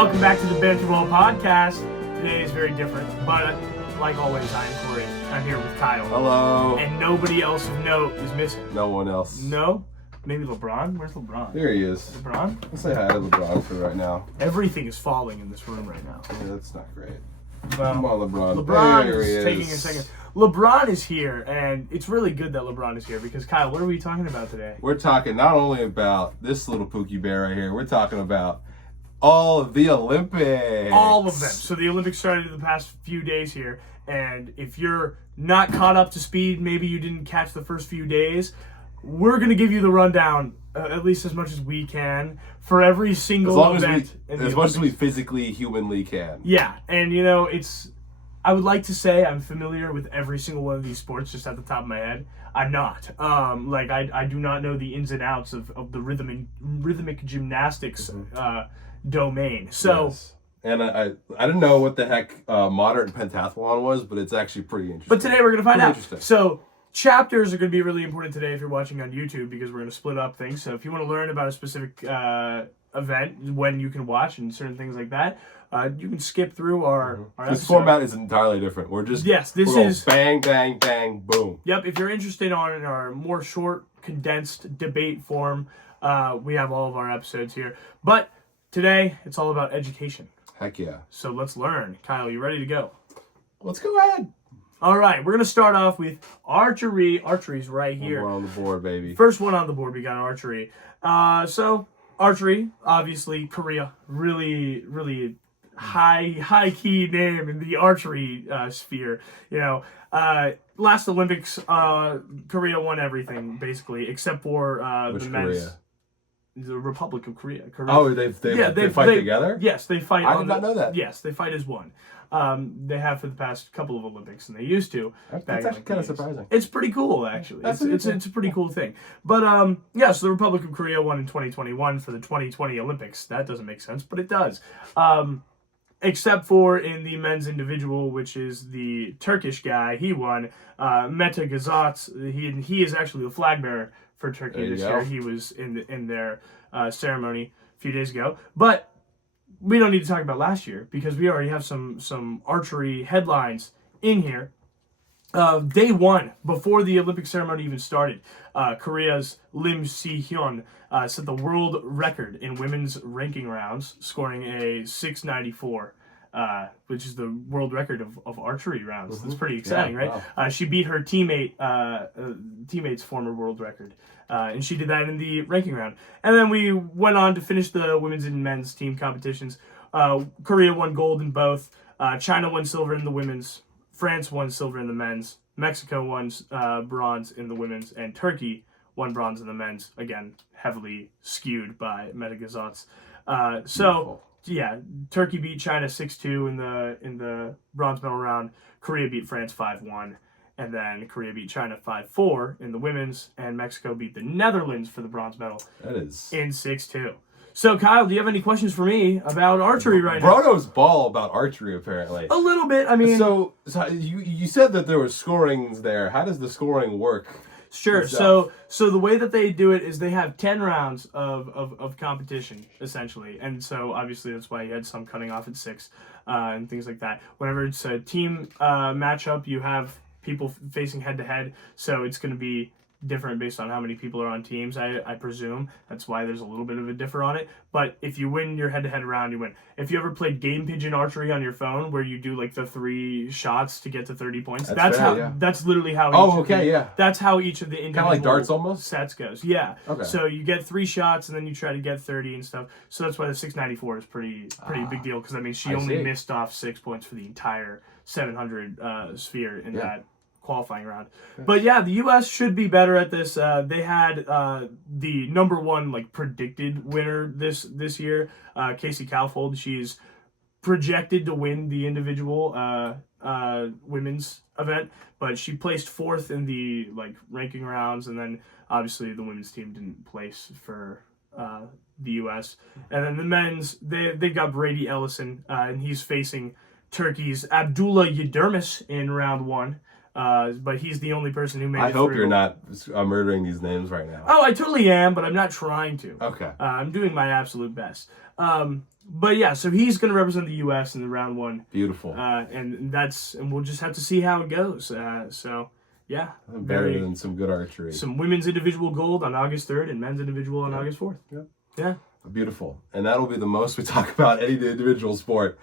Welcome back to the Banter Ball podcast. Today is very different, but like always, I'm Korey. I'm here with Kyle. Hello. And nobody else of note is missing. No one else. No? Maybe LeBron? Where's LeBron? There he is. LeBron? Let's say hi to LeBron for right now. Everything is falling in this room right now. Yeah, that's not great. Well, Come on, LeBron. LeBron there is taking a second. LeBron is here, and it's really good that LeBron is here because, Kyle, what are we talking about today? We're talking not only about this little Pookie Bear right here, we're talking about all of the Olympics. All of them. So the Olympics started in the past few days here, and if you're not caught up to speed, maybe you didn't catch the first few days, we're going to give you the rundown, at least as much as we can, for every single event. As much as we physically, humanly can. Yeah, and you know, I would like to say I'm familiar with every single one of these sports just at the top of my head. I'm not. I do not know the ins and outs of the rhythmic gymnastics domain. So, yes. And I didn't know what the heck modern pentathlon was, but it's actually pretty interesting. But today we're going to find out. So chapters are going to be really important today if you're watching on YouTube because we're going to split up things. So if you want to learn about a specific event, when you can watch and certain things like that, you can skip through our This format is entirely different. We're just bang, bang, bang, boom. Yep. If you're interested in our more short, condensed debate form, we have all of our episodes here. But today, it's all about education. Heck yeah. So let's learn. Kyle, you ready to go? Let's go ahead. All right, we're going to start off with archery. Archery's right here. One on the board, baby. First one on the board, we got archery. So archery, obviously, Korea, really, really high key name in the archery sphere. You know, last Olympics, Korea won everything basically, except for the men's. Korea? The Republic of Korea. Oh, they fight together? Yes, they fight. I did not know that. Yes, they fight as one. They have for the past couple of Olympics, and they used to. That's actually kind of surprising. It's pretty cool, actually. It's a pretty cool thing. But so the Republic of Korea won in 2021 for the 2020 Olympics. That doesn't make sense, but it does. Except for in the men's individual, which is the Turkish guy, he won. Mete Gazat, he is actually the flag bearer for Turkey this year. He was in their ceremony a few days ago. But we don't need to talk about last year because we already have some archery headlines in here. Day one, before the Olympic ceremony even started, Korea's Lim Si-hyun set the world record in women's ranking rounds, scoring a 694, which is the world record of archery rounds. Mm-hmm. That's pretty exciting, right? Wow. She beat her teammate's former world record, and she did that in the ranking round. And then we went on to finish the women's and men's team competitions. Korea won gold in both. China won silver in the women's. France won silver in the men's. Mexico won bronze in the women's. And Turkey won bronze in the men's. Again, heavily skewed by Mete Gazat's. Turkey beat China 6-2 in the bronze medal round. Korea beat France 5-1. And then Korea beat China 5-4 in the women's. And Mexico beat the Netherlands for the bronze medal in 6-2. So, Kyle, do you have any questions for me about archery right now? Brodo's ball about archery, apparently. A little bit. I mean... So you said that there were scorings there. How does the scoring work? Sure. So the way that they do it is they have 10 rounds of competition, essentially. And so, obviously, that's why you had some cutting off at 6 and things like that. Whenever it's a team matchup, you have people facing head-to-head. So it's going to be different based on how many people are on teams, I presume. That's why there's a little bit of a differ on it. But if you win your head-to-head round, you win. If you ever played Game Pigeon Archery on your phone, where you do like the 3 shots to get to 30 points, that's literally how that's how each of the individual kind of like darts almost sets goes. Yeah. Okay. So you get 3 shots and then you try to get 30 and stuff. So that's why the 694 is pretty big deal, because I mean she only missed off 6 points for the entire 700 sphere in that qualifying round. But yeah, the U.S. should be better at this. They had the number one predicted winner this year, Casey Calfold. She's projected to win the individual women's event, but she placed 4th in the ranking rounds, and then obviously the women's team didn't place for the U.S. And then the men's, they got Brady Ellison, and he's facing Turkey's Abdullah Yildirim in round 1. But he's the only person who made it I hope through. You're not murdering these names right now. Oh, I totally am, but I'm not trying to. Okay. I'm doing my absolute best. But yeah, so he's going to represent the U.S. in the round one. Beautiful. And we'll just have to see how it goes. So yeah, better than some good archery. Some women's individual gold on August 3rd and men's individual on August 4th. Yeah. Beautiful. And that'll be the most we talk about any individual sport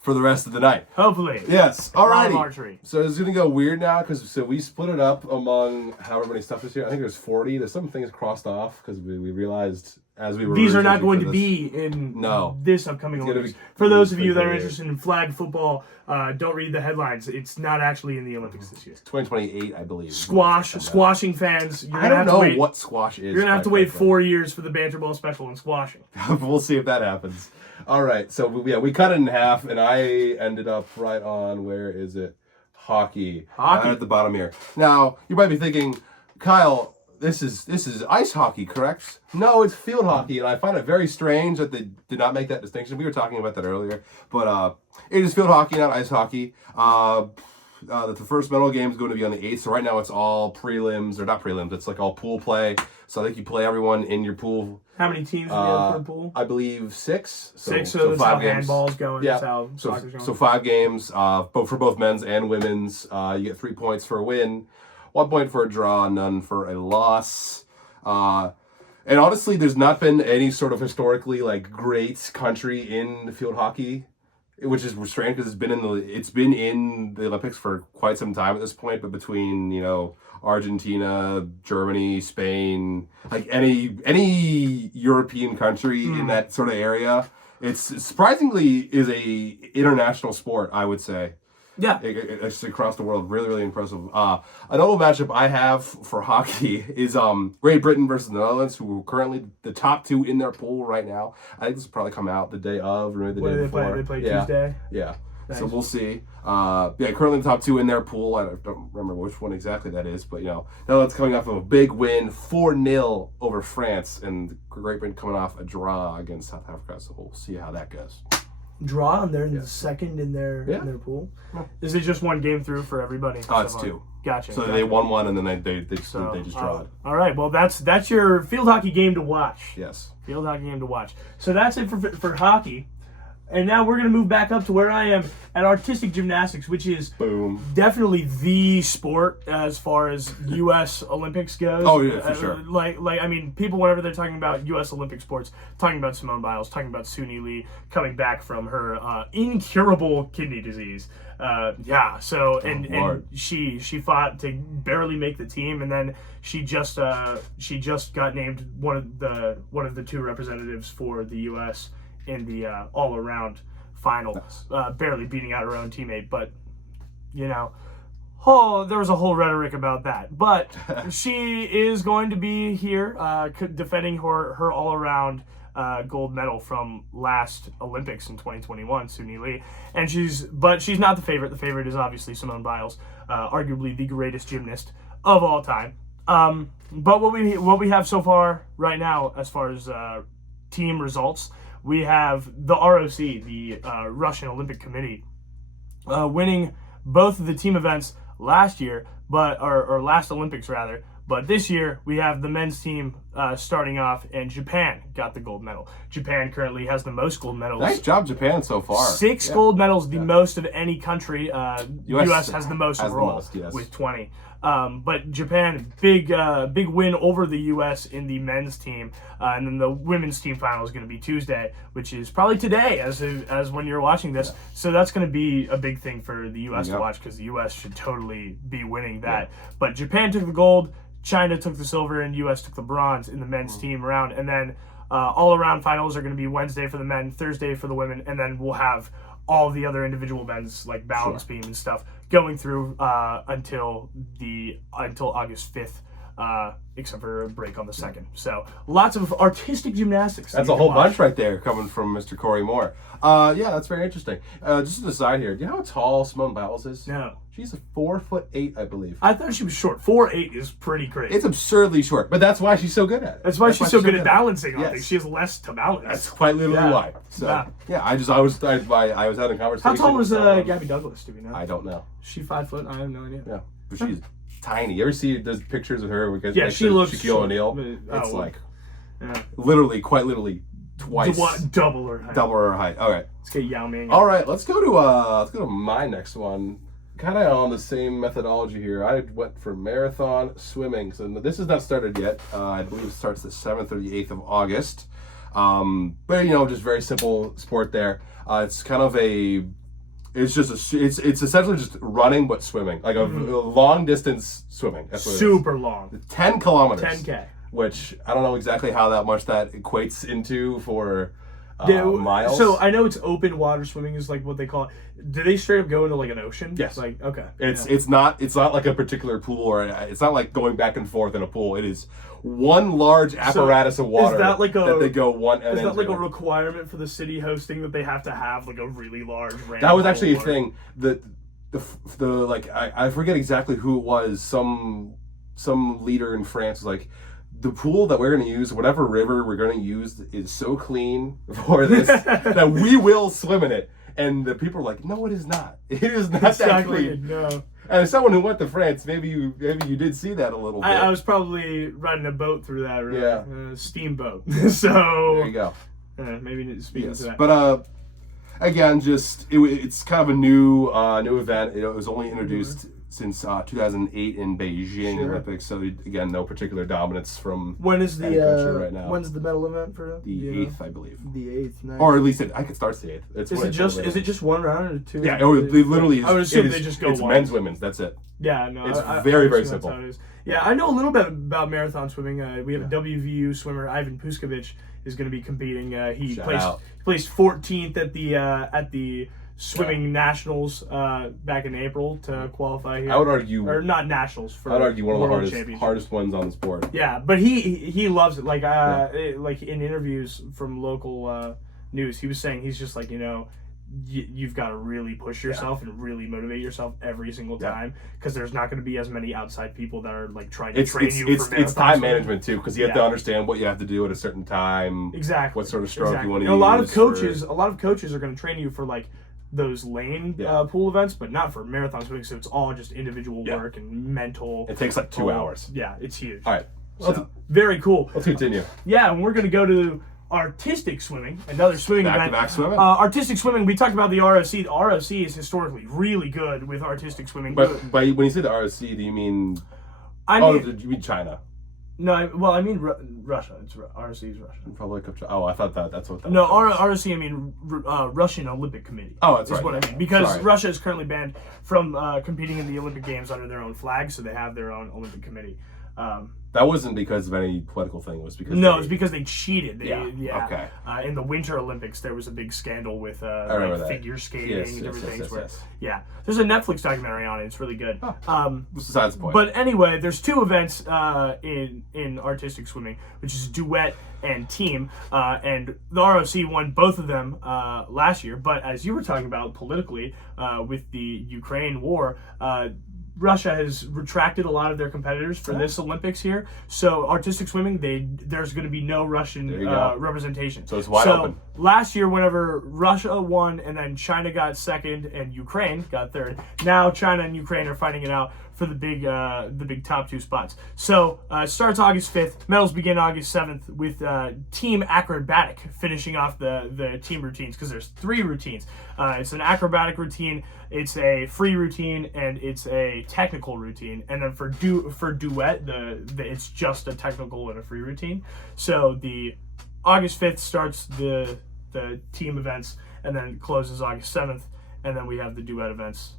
for the rest of the night. Hopefully. Yes. All right. Archery. So it's going to go weird now because we split it up among however many stuff is here. I think there's 40. There's some things crossed off because we realized as we were... These are not going to be in this upcoming Olympics. For those of you that are interested in flag football, don't read the headlines. It's not actually in the Olympics this year. It's 2028, I believe. Squashing fans. I don't know what squash is. You're going to have to wait 4 years for the Banter Ball special in squashing. We'll see if that happens. All right, so we cut it in half, and I ended up right on, where is it? Hockey. At the bottom here. Now, you might be thinking, Kyle, this is ice hockey, correct? No, it's field hockey, and I find it very strange that they did not make that distinction. We were talking about that earlier, but it is field hockey, not ice hockey. The first medal game is going to be on the 8th, so right now it's all prelims, or not prelims, it's like all pool play. So I think you play everyone in your pool. How many teams do you have for the pool? I believe 6. So that's 5 how games. Handball's going. Yeah. That's how soccer's going. So 5 games, for both men's and women's. You get 3 points for a win, 1 point for a draw, none for a loss. And honestly, there's not been any sort of historically great country in field hockey, which is strange because it's been in the Olympics for quite some time at this point. But between Argentina, Germany, Spain, any European country in that sort of area, it's surprisingly is a international sport, I would say. Yeah. It's across the world. Really, really impressive. Another matchup I have for hockey is Great Britain versus the Netherlands, who are currently the top 2 in their pool right now. I think this will probably come out the day of, or maybe the day before. They play Tuesday? Yeah. Nice. So we'll see. Currently the top 2 in their pool. I don't remember which one exactly that is, but Netherlands coming off of a big win, 4-0 over France, and Great Britain coming off a draw against South Africa. So we'll see how that goes. Draw, and they're in the second in their pool. Yeah. Is it just one game through for everybody? Oh, it's 2. Gotcha. So they won one, and then they just drawed. All right. Well, that's your field hockey game to watch. Yes. Field hockey game to watch. So that's it for hockey. And now we're going to move back up to where I am at artistic gymnastics, which is definitely the sport as far as U.S. Olympics goes. Oh, yeah, for sure. I mean, people, whenever they're talking about U.S. Olympic sports, talking about Simone Biles, talking about Suni Lee coming back from her incurable kidney disease. And she fought to barely make the team, and then she just got named one of the 2 representatives for the U.S. in the all-around final, barely beating out her own teammate. But, there was a whole rhetoric about that. But she is going to be here defending her all-around gold medal from last Olympics in 2021, Suni Lee. And she's not the favorite. The favorite is obviously Simone Biles, arguably the greatest gymnast of all time. But what we have so far right now, as far as team results, we have the ROC, the Russian Olympic Committee, winning both of the team events last year, or last Olympics rather. But this year we have the men's team starting off, and Japan got the gold medal. Japan currently has the most gold medals. Nice job, Japan, so far. 6 gold medals, the most of any country. U.S. has the most overall with 20. But Japan, big win over the U.S. in the men's team, and then the women's team final is going to be Tuesday, which is probably today as when you're watching this. Yeah. So that's going to be a big thing for the U.S. to watch, because the U.S. should totally be winning that. Yeah. But Japan took the gold, China took the silver, and U.S. took the bronze in the men's team round, and then all-around finals are going to be Wednesday for the men, Thursday for the women, and then we'll have all the other individual events like balance beam and stuff going through until August 5th, except for a break on the 2nd. So lots of artistic gymnastics. That's a whole bunch right there coming from Mr. Korey Moore. That's very interesting. Just an aside here, do you know how tall Simone Biles is? No. She's 4'8", I believe. I thought she was short. 4'8" is pretty crazy. It's absurdly short, but that's why she's so good at it. That's why she's so good at balancing on things. She has less to balance. That's quite literally why. So I was having a conversation. How tall was Gabby Douglas? Do we know? I don't know. Is she 5 foot? I have no idea. Yeah, but she's tiny. You ever see those pictures of her? She looks Shaquille O'Neal. It's literally, quite literally twice. Double her height. Double her height. Okay. Let's get Yao Ming. All right, let's go to my next one. Kind of on the same methodology here. I went for marathon swimming. So this has not started yet. I believe it starts the 7th or the 8th of August. But just very simple sport there. It's kind of it's essentially just running but swimming, like a long distance swimming. That's what Super long. 10 kilometers. 10K. Which I don't know exactly how much that equates into for miles. So I know it's open water swimming is like what they call it. Do they straight up go into like an ocean? Yes. Like okay. It's not like a particular pool, or it's not like going back and forth in a pool. It is one large apparatus of water that they go one. And is that like a requirement for the city hosting that they have to have like a really large? That was actually a thing that the like I forget exactly who it was. Some leader in France was like, the pool that we're going to use, whatever river we're going to use, is so clean for this that we will swim in it. And the people are like, no, it is not. It is not that clean. No. And as someone who went to France, maybe you did see that a little bit. I was probably riding a boat through that, really. Yeah. Steamboat. So there you go. Maybe speaking to that. But again, just it's kind of a new event. It was only introduced since 2008 in Beijing Olympics. So again, no particular dominance from when is the country right now. When's the medal event for it? The 8th, I believe. The 8th, nice. Or at least I think it starts the 8th. Is it just one round or two? Yeah, it literally is. I would assume they just go It's one. men's, women's. That's it. Yeah, no. It's very simple. Yeah, I know a little bit about marathon swimming. We have a WVU swimmer, Ivan Puskovic, is going to be competing. He placed 14th at the swimming nationals back in April to qualify here. I would argue, or not nationals. I would argue one of the hardest ones on the sport. Yeah, but he loves it. Like like in interviews from local news, he was saying he's just like you've got to really push yourself and really motivate yourself every single time, because there's not going to be as many outside people that are like trying to train you. It's time management too, because you have to understand what you have to do at a certain time. Exactly. What sort of stroke you want to use. A lot of coaches are going to train you for like those lane pool events, but not for marathon swimming. So it's all just individual work and mental. It takes like 2 hours. Yeah, it's huge. All right. So, very cool. Let's continue. Yeah, and we're going to go to artistic swimming, another swimming event. Back-to-back swimming? Artistic swimming, we talked about the ROC. The ROC is historically really good with artistic swimming. But when you say the ROC, do you mean... do you mean China? No, I mean Russia. It's ROC is Russia. Republic of China. Oh, I thought that's what that was. No, was. ROC, I mean Russian Olympic Committee. Oh, that's right. Is what I mean. Because Russia is currently banned from competing in the Olympic Games under their own flag, so they have their own Olympic Committee. That wasn't because of any political thing. It was because it's because they cheated. Okay. In the Winter Olympics, there was a big scandal with figure skating and different things. Yeah, there's a Netflix documentary on it. It's really good. Besides the point. But anyway, there's two events in artistic swimming, which is duet and team, and the ROC won both of them last year. But as you were talking about politically, with the Ukraine war, Russia has retracted a lot of their competitors for this Olympics here. So artistic swimming, there's going to be no Russian representation. So it's wide open. Last year, whenever Russia won and then China got second and Ukraine got third, now China and Ukraine are fighting it out for the big top two spots. So it starts August 5th. Medals begin August 7th with team acrobatic finishing off the team routines, because there's 3 routines. It's an acrobatic routine, it's a free routine, and it's a technical routine. And then for duet, it's just a technical and a free routine. So the August 5th starts the team events, and then closes August 7th, and then we have the duet events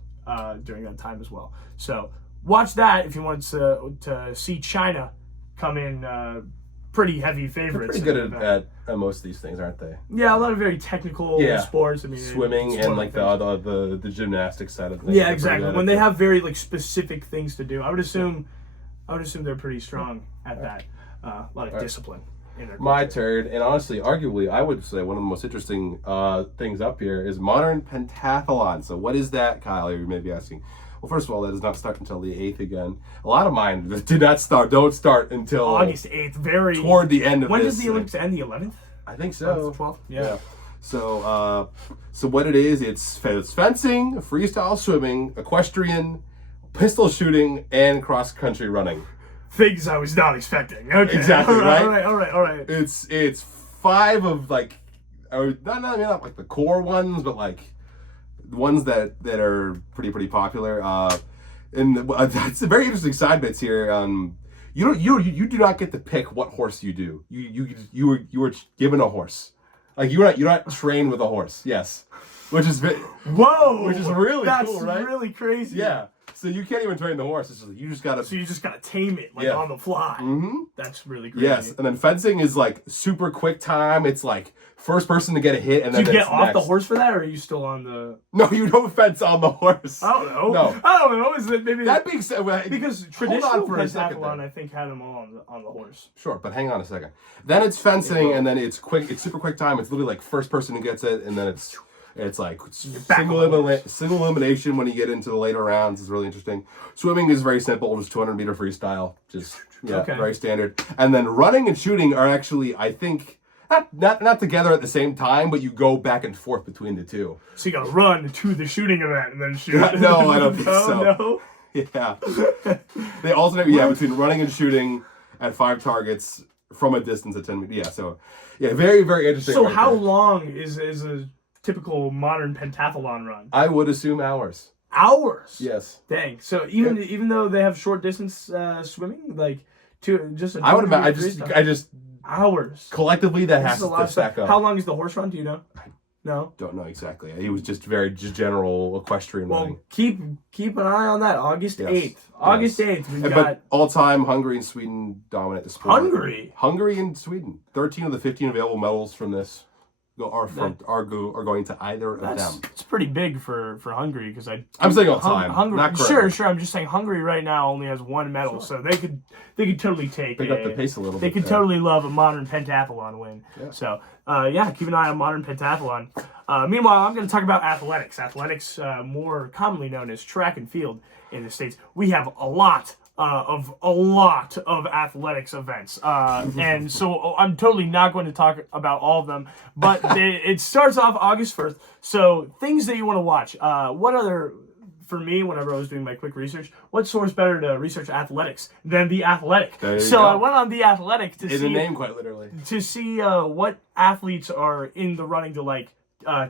during that time as well. So watch that if you want to see China come in pretty heavy favorites. They're pretty good at most of these things, aren't they? Yeah, a lot of very technical sports. I mean, swimming and like the gymnastics side of things. Yeah, exactly. When they have very like specific things to do, I would assume they're pretty strong at that. A lot of discipline. My turn, and honestly, arguably, I would say one of the most interesting things up here is modern pentathlon. So what is that, Kyle? You may be asking. Well, first of all, that does not start until the 8th again. A lot of mine don't start until August 8th, toward the end of when this. When does the Olympics end? The 11th? I think so. 12th? Yeah. So what it is, it's fencing, freestyle swimming, equestrian, pistol shooting, and cross-country running. Things I was not expecting. Okay. Exactly, right? All right. It's 5 of like, or not like the core ones, but like the ones that are pretty popular. And that's a very interesting side bits here. You do not get to pick what horse you do. You were given a horse. Like you're not trained with a horse. Yes, which is really cool, right? That's really crazy. Yeah. So you can't even train the horse. It's just, you just gotta. So you just gotta tame it on the fly. Mm-hmm. That's really crazy. Yes, and then fencing is like super quick time. It's like first person to get a hit, and then do you get off next. the horse for that, or are you still on the? No, you don't fence on the horse. I don't know. No, I don't know. Is it maybe that being said? Because traditional pentathlon, I think, had them all on the horse. Sure, but hang on a second. Then it's fencing, and then it's quick. It's super quick time. It's literally like first person who gets it, and then it's like single elimination when you get into the later rounds. Is really interesting. Swimming is very simple, just 200-meter freestyle, just very standard. And then running and shooting are actually, I think, not together at the same time, but you go back and forth between the two. So you gotta run to the shooting event and then shoot. No, I don't think so. No. Yeah, they alternate. Yeah, between running and shooting at 5 targets from a distance of 10 meters. Yeah, so very interesting. So how long is a typical modern pentathlon run? I would assume hours. Hours? Yes. Dang. So even though they have short distance swimming, like I would imagine. I just hours. Collectively, that has to stack up. How long is the horse run? Do you know? No. Don't know exactly. He was just very general equestrian running. Keep an eye on that. August 8th. August 8th. But all time, Hungary and Sweden dominate the sport. Hungary and Sweden. 13 of the 15 available medals from this are going to either of them. It's pretty big for Hungary because I'm saying all time. Hungary, not current. Sure. I'm just saying Hungary right now only has 1 medal, so they could totally pick up the pace a little bit. They could totally love a modern pentathlon win. Yeah. So keep an eye on modern pentathlon. Meanwhile, I'm going to talk about athletics. Athletics, more commonly known as track and field in the States. We have a lot of athletics events, and so I'm totally not going to talk about all of them. But it starts off August 1st. So things that you want to watch. For me, whenever I was doing my quick research, what source better to research athletics than The Athletic? So I went on The Athletic to see the name quite literally to see what athletes are in the running to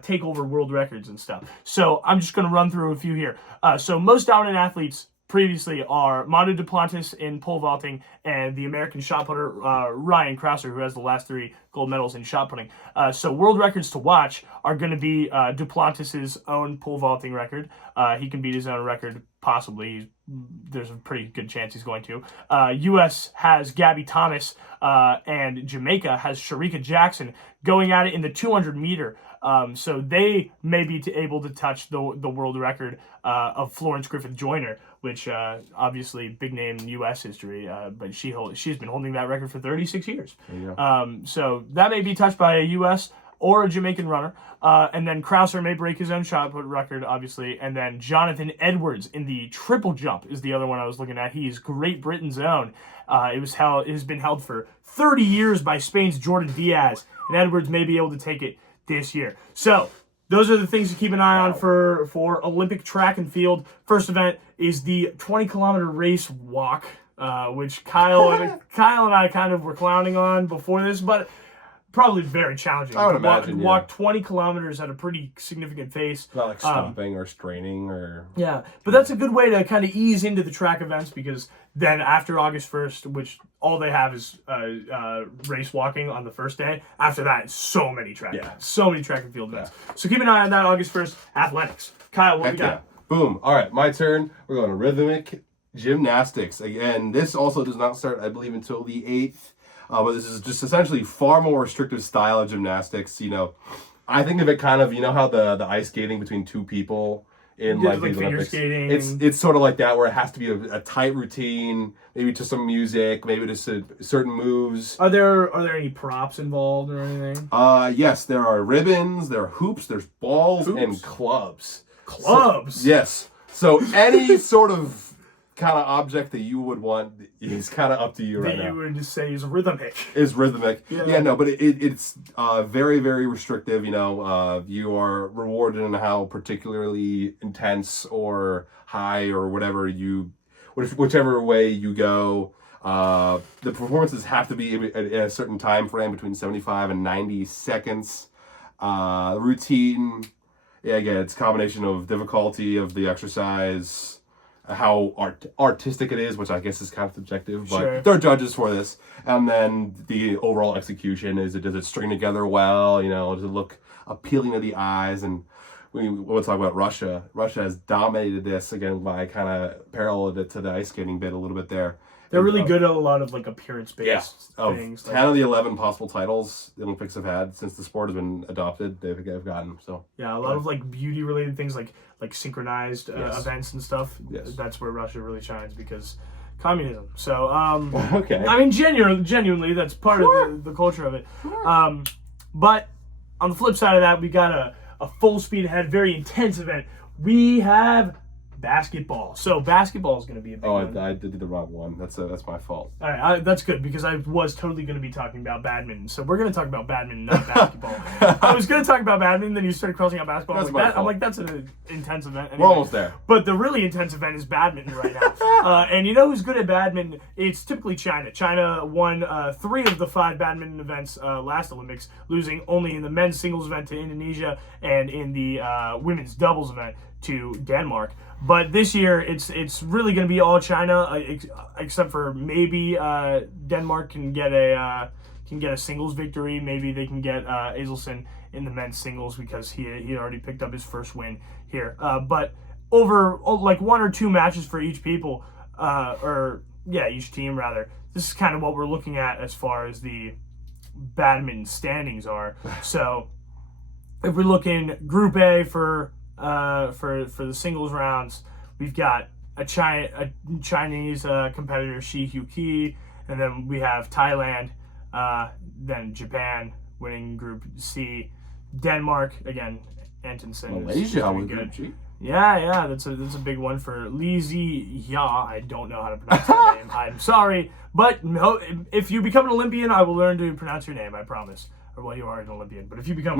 take over world records and stuff. So I'm just going to run through a few here. So most dominant athletes previously are Manu Duplantis in pole vaulting and the American shot putter Ryan Krauser, who has the last 3 gold medals in shot putting. So world records to watch are going to be Duplantis' own pole vaulting record. He can beat his own record, possibly. There's a pretty good chance he's going to. U.S. has Gabby Thomas, and Jamaica has Sharika Jackson going at it in the 200-meter. So they may be able to touch the world record of Florence Griffith Joyner, which obviously big name in U.S. history, but she's been holding that record for 36 years. So that may be touched by a U.S. or a Jamaican runner. And then Krauser may break his own shot put record, obviously. And then Jonathan Edwards in the triple jump is the other one I was looking at. He's Great Britain's own. It has been held for 30 years by Spain's Jordan Diaz, and Edwards may be able to take it this year. So those are the things to keep an eye on for Olympic track and field. First event is the 20-kilometer race walk, which Kyle and I kind of were clowning on before this, but probably very challenging. I would imagine, walk 20 kilometers at a pretty significant pace. Not like stopping or straining or... Yeah, but that's a good way to kind of ease into the track events, because then after August 1st, which all they have is race walking on the first day, after that, so many track and field events. So keep an eye on that August 1st. Athletics. Kyle, what we got? Boom. All right, my turn. We're going to Rhythmic Gymnastics. Again, this also does not start, I believe, until the 8th. But this is just essentially far more restrictive style of gymnastics. I think of it kind of, how the ice skating between 2 people in like the Olympics. Skating. It's sort of like that, where it has to be a tight routine, maybe to some music, maybe to certain moves. Are there any props involved or anything? Yes, there are ribbons, there are hoops, there's balls, and clubs. Clubs? So, yes. So any sort of kind of object that you would want is kind of up to you right now. That you would just say is rhythmic. Is rhythmic. But it's very, very restrictive. You are rewarded in how particularly intense or high or whichever way you go. The performances have to be in a certain time frame between 75 and 90 seconds. Routine, again, it's a combination of difficulty of the exercise, how artistic it is, which I guess is kind of subjective, but there are judges for this. And then the overall execution, does it string together well? Does it look appealing to the eyes? And we'll talk about Russia. Russia has dominated this, again, by kind of paralleled it to the ice skating bit a little bit there. They're really good at a lot of appearance-based things. 10 of the 11 possible titles the Olympics have had since the sport has been adopted, they've gotten. So yeah, a lot of beauty-related things like synchronized events and stuff. Yes. That's where Russia really shines because communism. So okay. I mean, genuinely, that's part of the culture of it. Sure. But on the flip side of that, we got a full speed ahead, very intense event. We have basketball. So basketball is going to be a big one. I did the wrong one. That's my fault. All right, that's good because I was totally going to be talking about badminton. So we're going to talk about badminton, not basketball. I was going to talk about badminton, then you started crossing out basketball. I'm like, that's an intense event. Anyway. We're almost there. But the really intense event is badminton right now. And you know who's good at badminton? It's typically China. China won 3 of the 5 badminton events last Olympics, losing only in the men's singles event to Indonesia and in the women's doubles event to Denmark. But this year, it's really going to be all China, except for maybe Denmark can get a singles victory. Maybe they can get Azelson in the men's singles because he already picked up his first win here. But over 1 or 2 matches for each people, each team rather. This is kind of what we're looking at as far as the badminton standings are. So if we're looking Group A for the singles rounds, we've got a Chinese competitor, Shi Hyuki, and then we have Thailand, then Japan winning Group C, Denmark again, Antonsen. Malaysia with Group G. Yeah, that's a big one for Li Zi Ya. I don't know how to pronounce her name. I'm sorry, but no, if you become an Olympian, I will learn to pronounce your name. I promise. Or well, you are an Olympian, but if you become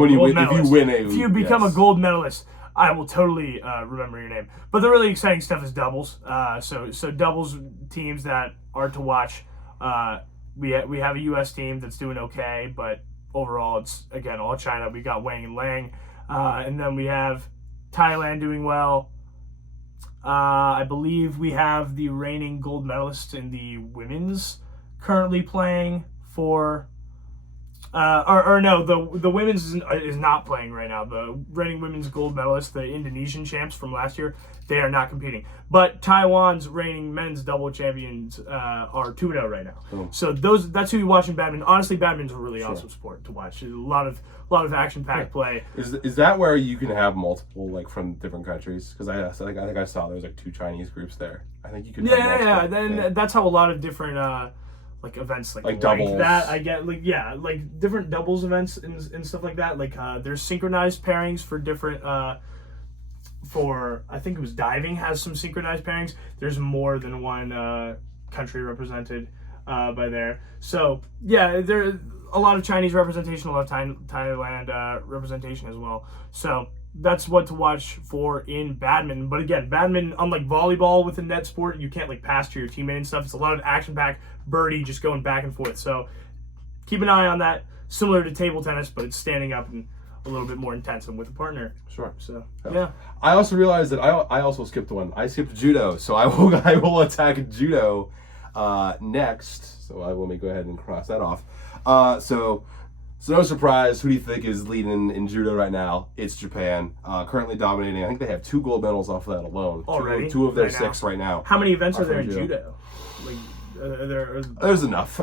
a gold medalist, I will totally remember your name. But the really exciting stuff is doubles. So doubles teams that are to watch. We have a U.S. team that's doing okay, but overall it's again all China. We got Wang and Lang, and then we have Thailand doing well. I believe we have the reigning gold medalist in the women's currently playing for. The women's is not playing right now. The reigning women's gold medalist, the Indonesian champs from last year, they are not competing. But Taiwan's reigning men's double champions are 2-0 right now. Oh. So that's who you watch in badminton. Honestly, badminton's a really awesome sport to watch. There's a lot of action-packed play. Is that where you can have multiple from different countries? Because I think I saw there was 2 Chinese groups there. I think you could. Yeah. Then that's how a lot of different. Events like doubles that I get different doubles events and stuff like that. There's synchronized pairings for different I think it was diving has some synchronized pairings. There's more than one country represented by there. So yeah, there's a lot of Chinese representation, a lot of Thailand representation as well. So that's what to watch for in badminton. But again, badminton, unlike volleyball with a net sport, you can't pass to your teammate and stuff. It's a lot of action-packed birdie just going back and forth. So keep an eye on that. Similar to table tennis, but it's standing up and a little bit more intense and with a partner. Sure. So yeah. I also realized that I also skipped one. I skipped judo, so I will attack judo next. So let me go ahead and cross that off. So no surprise, who do you think is leading in judo right now? It's Japan, currently dominating. I think they have 2 gold medals off of that alone. Already? Two of their 6 right now. How many events are there in judo? There's enough.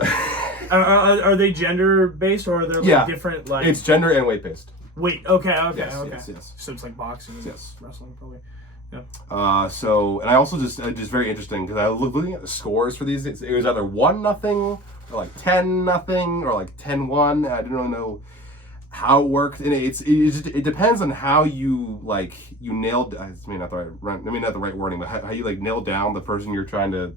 Are they gender-based or are there different? It's gender and weight-based. Weight, okay. Yes. So it's like boxing and wrestling probably. Yeah. And I also just very interesting because I was looking at the scores for these. It was either 1-0 or 10-0 or 10-1. I didn't really know how it worked, and it depends on how you you nailed. I mean not the right wording, but how you nail down the person you're trying to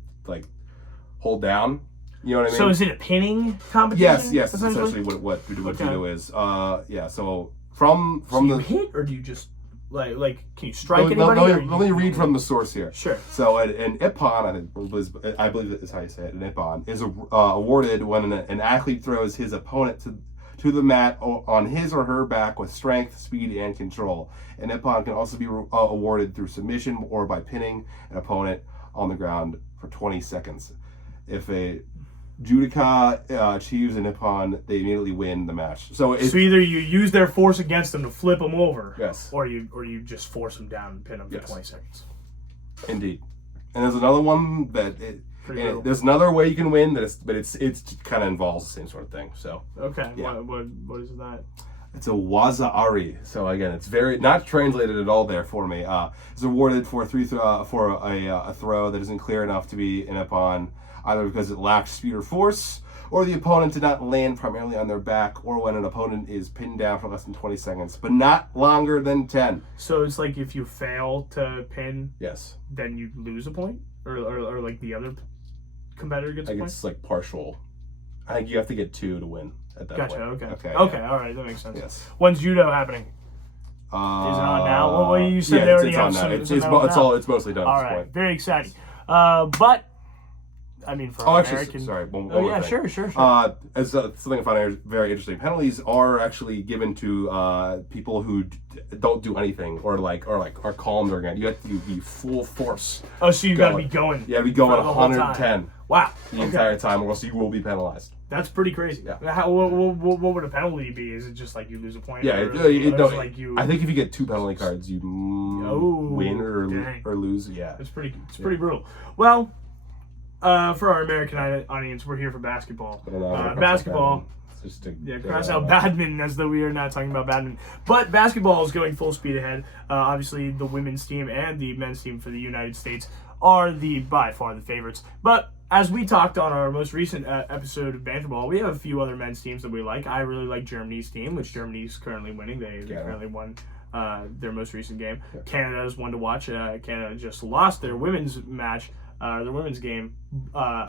hold down. You know what I mean? So is it a pinning competition? Yes. Essentially what judo is. So from you the hit or do you just Like, can you strike anybody? Let me read from the source here. Sure. So an ippon, I believe that is how you say it, an ippon, is awarded when an athlete throws his opponent to the mat on his or her back with strength, speed, and control. An ippon can also be awarded through submission or by pinning an opponent on the ground for 20 seconds. If a judoka achieves an ippon, they immediately win the match. So either you use their force against them to flip them over, yes, or you just force them down and pin them for 20 seconds. Indeed. And there's another one that there's another way you can win but it's kind of involves the same sort of thing. So okay, yeah. What is that? It's a waza-ari. So again, it's very not translated at all there for me. It's awarded for a throw that isn't clear enough to be an ippon, either because it lacks speed or force, or the opponent did not land primarily on their back, or when an opponent is pinned down for less than 20 seconds, but not longer than 10. So it's like if you fail to pin, yes, then you lose a point, or like the other competitor gets a point? It's like partial. I think you have to get 2 to win at that point. Okay, yeah. all right, that makes sense. Yes. When's judo happening? Is it on now? Well, you said they already have some. It's mostly done all at this right, point. very exciting. But I mean, for American... sorry. One yeah, thing. sure. As something I find very interesting, penalties are actually given to people who don't do anything or are calm during it. You have to be full force. Oh, so you got to be going. Yeah, be going 110. Wow. The entire time, or else you will be penalized. That's pretty crazy. Yeah. What would a penalty be? Is it just like you lose a point? Yeah, I think if you get 2 penalty cards, you win or lose. Yeah, it's pretty brutal. Well, for our American audience, we're here for basketball. Basketball. Cross out badminton as though we are not talking about badminton. But basketball is going full speed ahead. Obviously, the women's team and the men's team for the United States are by far the favorites. But as we talked on our most recent episode of Banter Ball, we have a few other men's teams that we like. I really like Germany's team, which Germany's currently winning. They currently won their most recent game. Yeah. Canada is one to watch. Canada just lost their women's match, their women's game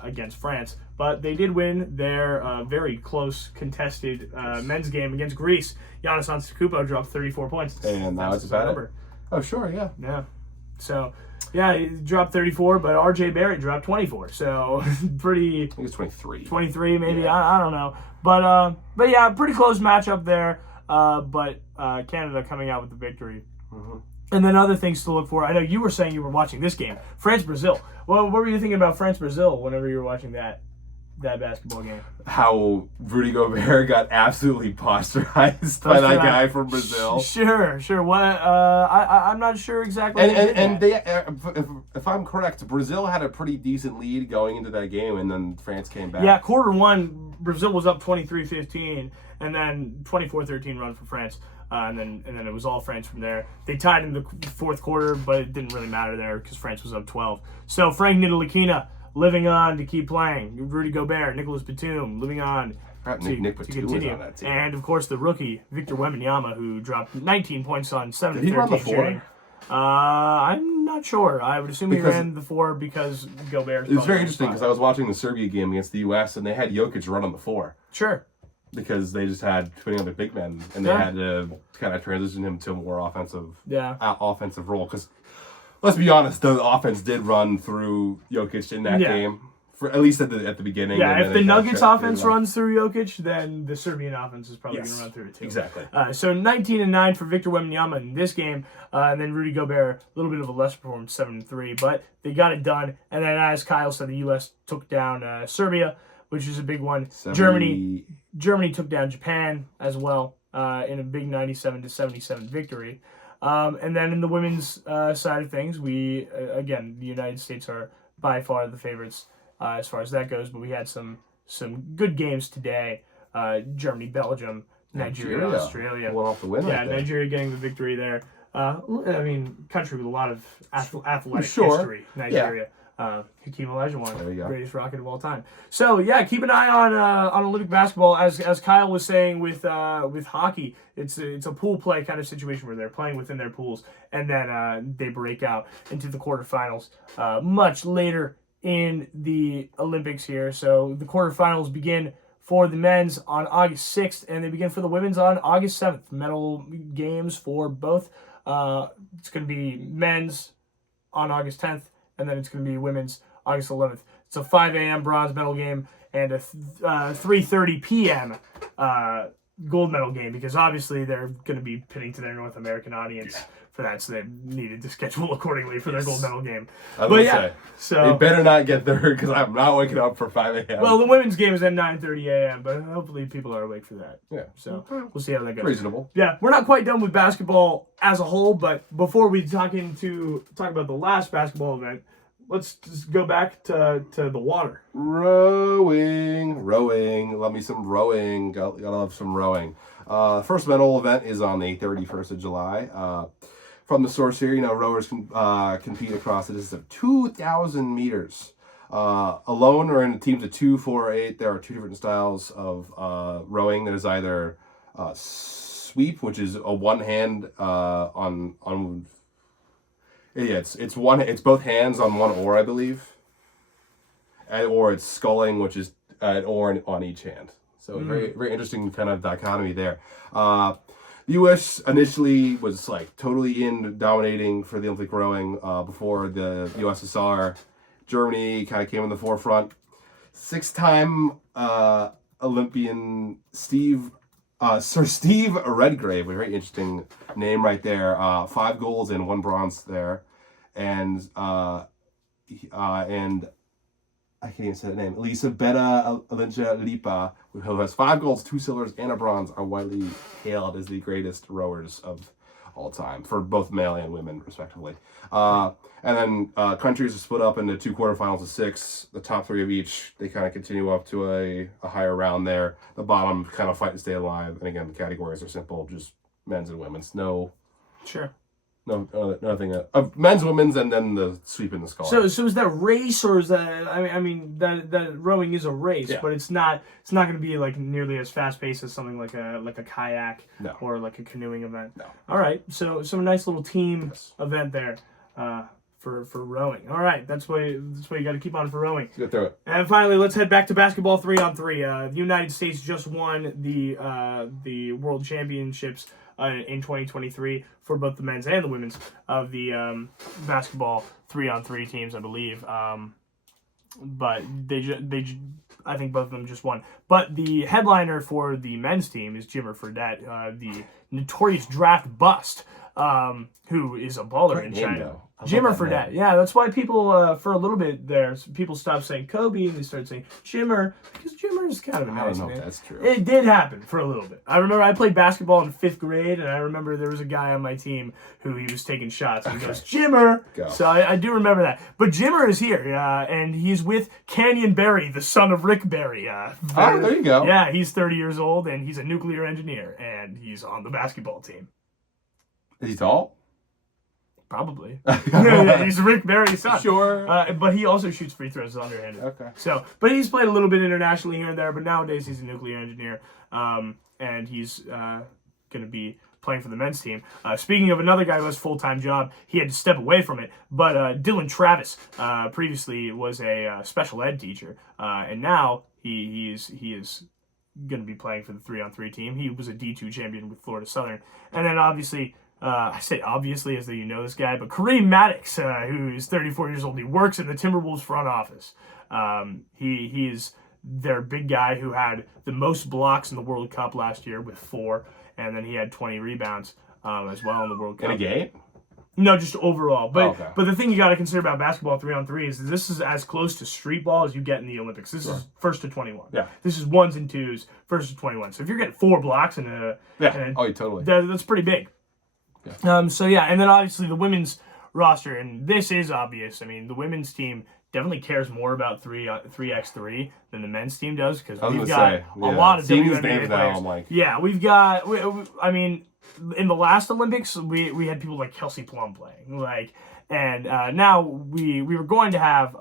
against France, but they did win their very close contested men's game against Greece. Giannis Antetokounmpo dropped 34 points. And that was about it. Oh, sure, yeah. Yeah. So, yeah, he dropped 34, but RJ Barrett dropped 24. So, pretty... I think it's 23. 23, maybe. Yeah. I don't know. But yeah, pretty close matchup there. But Canada coming out with the victory. Mm-hmm. And then other things to look for. I know you were saying you were watching this game, France-Brazil. Well, what were you thinking about France-Brazil whenever you were watching that basketball game? How Rudy Gobert got absolutely posterized by that guy from Brazil. Sure. What? I'm not sure exactly. And they, if I'm correct, Brazil had a pretty decent lead going into that game, and then France came back. Yeah, quarter one, Brazil was up 23-15, and then 24-13 run for France. And then it was all France from there. They tied in the fourth quarter, but it didn't really matter there because France was up 12. So Frank Ntilikina living on to keep playing. Rudy Gobert, Nicolas Batum living on Nick to Batum continue. was on that team. And of course the rookie Victor Wembanyama, who dropped 19 points on 7 Did he run the 4? I'm not sure. I would assume he ran the 4 because Gobert. It's very interesting because I was watching the Serbia game against the U.S. and they had Jokic run on the 4. Sure. Because they just had too many other big men, and they had to kind of transition him to a more offensive role. Because let's be honest, the offense did run through Jokic in that game, for at least at the beginning. Yeah, if the Nuggets offense runs through Jokic, then the Serbian offense is probably going to run through it too. Exactly. So 19-9 for Victor Wembanyama in this game, and then Rudy Gobert, a little bit of a lesser performance, 7-3, but they got it done. And then, as Kyle said, the U.S. took down Serbia, which is a big one. Germany took down Japan as well in a big 97-77 victory. And then in the women's side of things, again, the United States are by far the favorites as far as that goes. But we had some good games today. Germany, Belgium, Nigeria, Australia. Went off the win. Yeah, Nigeria getting the victory there. Country with a lot of athletic history. Nigeria. Hakeem Olajuwon, greatest rocket of all time. So yeah, keep an eye on Olympic basketball. As Kyle was saying with hockey, it's a pool play kind of situation where they're playing within their pools, and then they break out into the quarterfinals much later in the Olympics here. So the quarterfinals begin for the men's on August 6th, and they begin for the women's on August 7th. Medal games for both It's going to be men's on August 10th, and then it's going to be women's August 11th. It's a 5 a.m. bronze medal game and a 3:30 p.m. Gold medal game, because obviously they're going to be pitting to their North American audience for that, so they needed to schedule accordingly for their gold medal game. So they better not get there, because I'm not waking up for 5 a.m. Well, the women's game is at 9:30 a.m., but hopefully people are awake for that. Yeah. So we'll see how that goes. Reasonable. Yeah, we're not quite done with basketball as a whole, but before we talk about the last basketball event, let's just go back to the water. Rowing. Love me some rowing. Gotta love some rowing. First medal event is on the 31st of July. From the source here, rowers can compete across a distance of 2,000 meters. Alone or in teams of 2, 4, or 8, there are two different styles of rowing. There's either sweep, which is a one hand on. Yeah, it's both hands on one oar, I believe. Or it's sculling, which is an oar on each hand. So very, very interesting kind of dichotomy there. The U.S. initially was totally dominating for the Olympic rowing before the USSR. Germany kind of came in the forefront. 6-time Olympian Sir Steve Redgrave, a very interesting name right there. 5 golds and 1 bronze there, and I can't even say the name. Elisabetta Alinja Lipa, who has 5 golds, 2 silvers, and a bronze, are widely hailed as the greatest rowers of all time for both male and women, respectively. And then countries are split up into 2 quarterfinals of 6. The top 3 of each, they kind of continue up to a higher round there. The bottom kind of fight to stay alive. And again, the categories are simple, just men's and women's. Nothing. Men's, women's, and then the sweep and the sculling. So is that race, or is that? I mean that rowing is a race, but it's not going to be nearly as fast paced as something like a kayak or like a canoeing event. No. All right. So a nice little team event there for rowing. All right. That's why you got to keep on for rowing. Let's get through it. And finally, let's head back to basketball 3-on-3. The United States just won the World Championships in 2023 for both the men's and the women's of the basketball 3-on-3 teams, I believe. But I think both of them just won. But the headliner for the men's team is Jimmer Fredette, the notorious draft bust, who is a baller in China. Jimmer Fredette. Yeah, that's why people, for a little bit there, people stopped saying Kobe and they started saying Jimmer, because Jimmer is kind of a nice man. I don't know if that's true. It did happen for a little bit. I remember I played basketball in 5th grade, and I remember there was a guy on my team who he was taking shots, and he goes, Jimmer! Go. So I do remember that. But Jimmer is here, and he's with Canyon Berry, the son of Rick Berry. There you go. Yeah, he's 30 years old, and he's a nuclear engineer, and he's on the basketball team. Is he tall? Probably. Yeah, he's Rick Berry's son. Sure. But he also shoots free throws underhanded. Okay. So, but he's played a little bit internationally here and there, but nowadays he's a nuclear engineer. And he's going to be playing for the men's team. Speaking of another guy who has a full-time job, he had to step away from it. But Dylan Travis previously was a special ed teacher. And now he is going to be playing for the 3-on-3 team. He was a D2 champion with Florida Southern. And then obviously, I say obviously as though you know this guy, but Kareem Maddox, who is 34 years old, he works in the Timberwolves front office. He is their big guy who had the most blocks in the World Cup last year with 4, and then he had 20 rebounds as well in the World Cup. In a game? No, just overall. But the thing you got to consider about basketball 3-on-3 is this is as close to street ball as you get in the Olympics. This is 1st to 21. Yeah. This is 1s and 2s, 1st to 21. So if you're getting 4 blocks in a totally. That's pretty big. Yeah. And then obviously the women's roster, and this is obvious. I mean, the women's team definitely cares more about 3x3 than the men's team does, because we've got a lot of WNBA players. Yeah, we've got. I mean, in the last Olympics, we had people like Kelsey Plum playing, and now we were going to have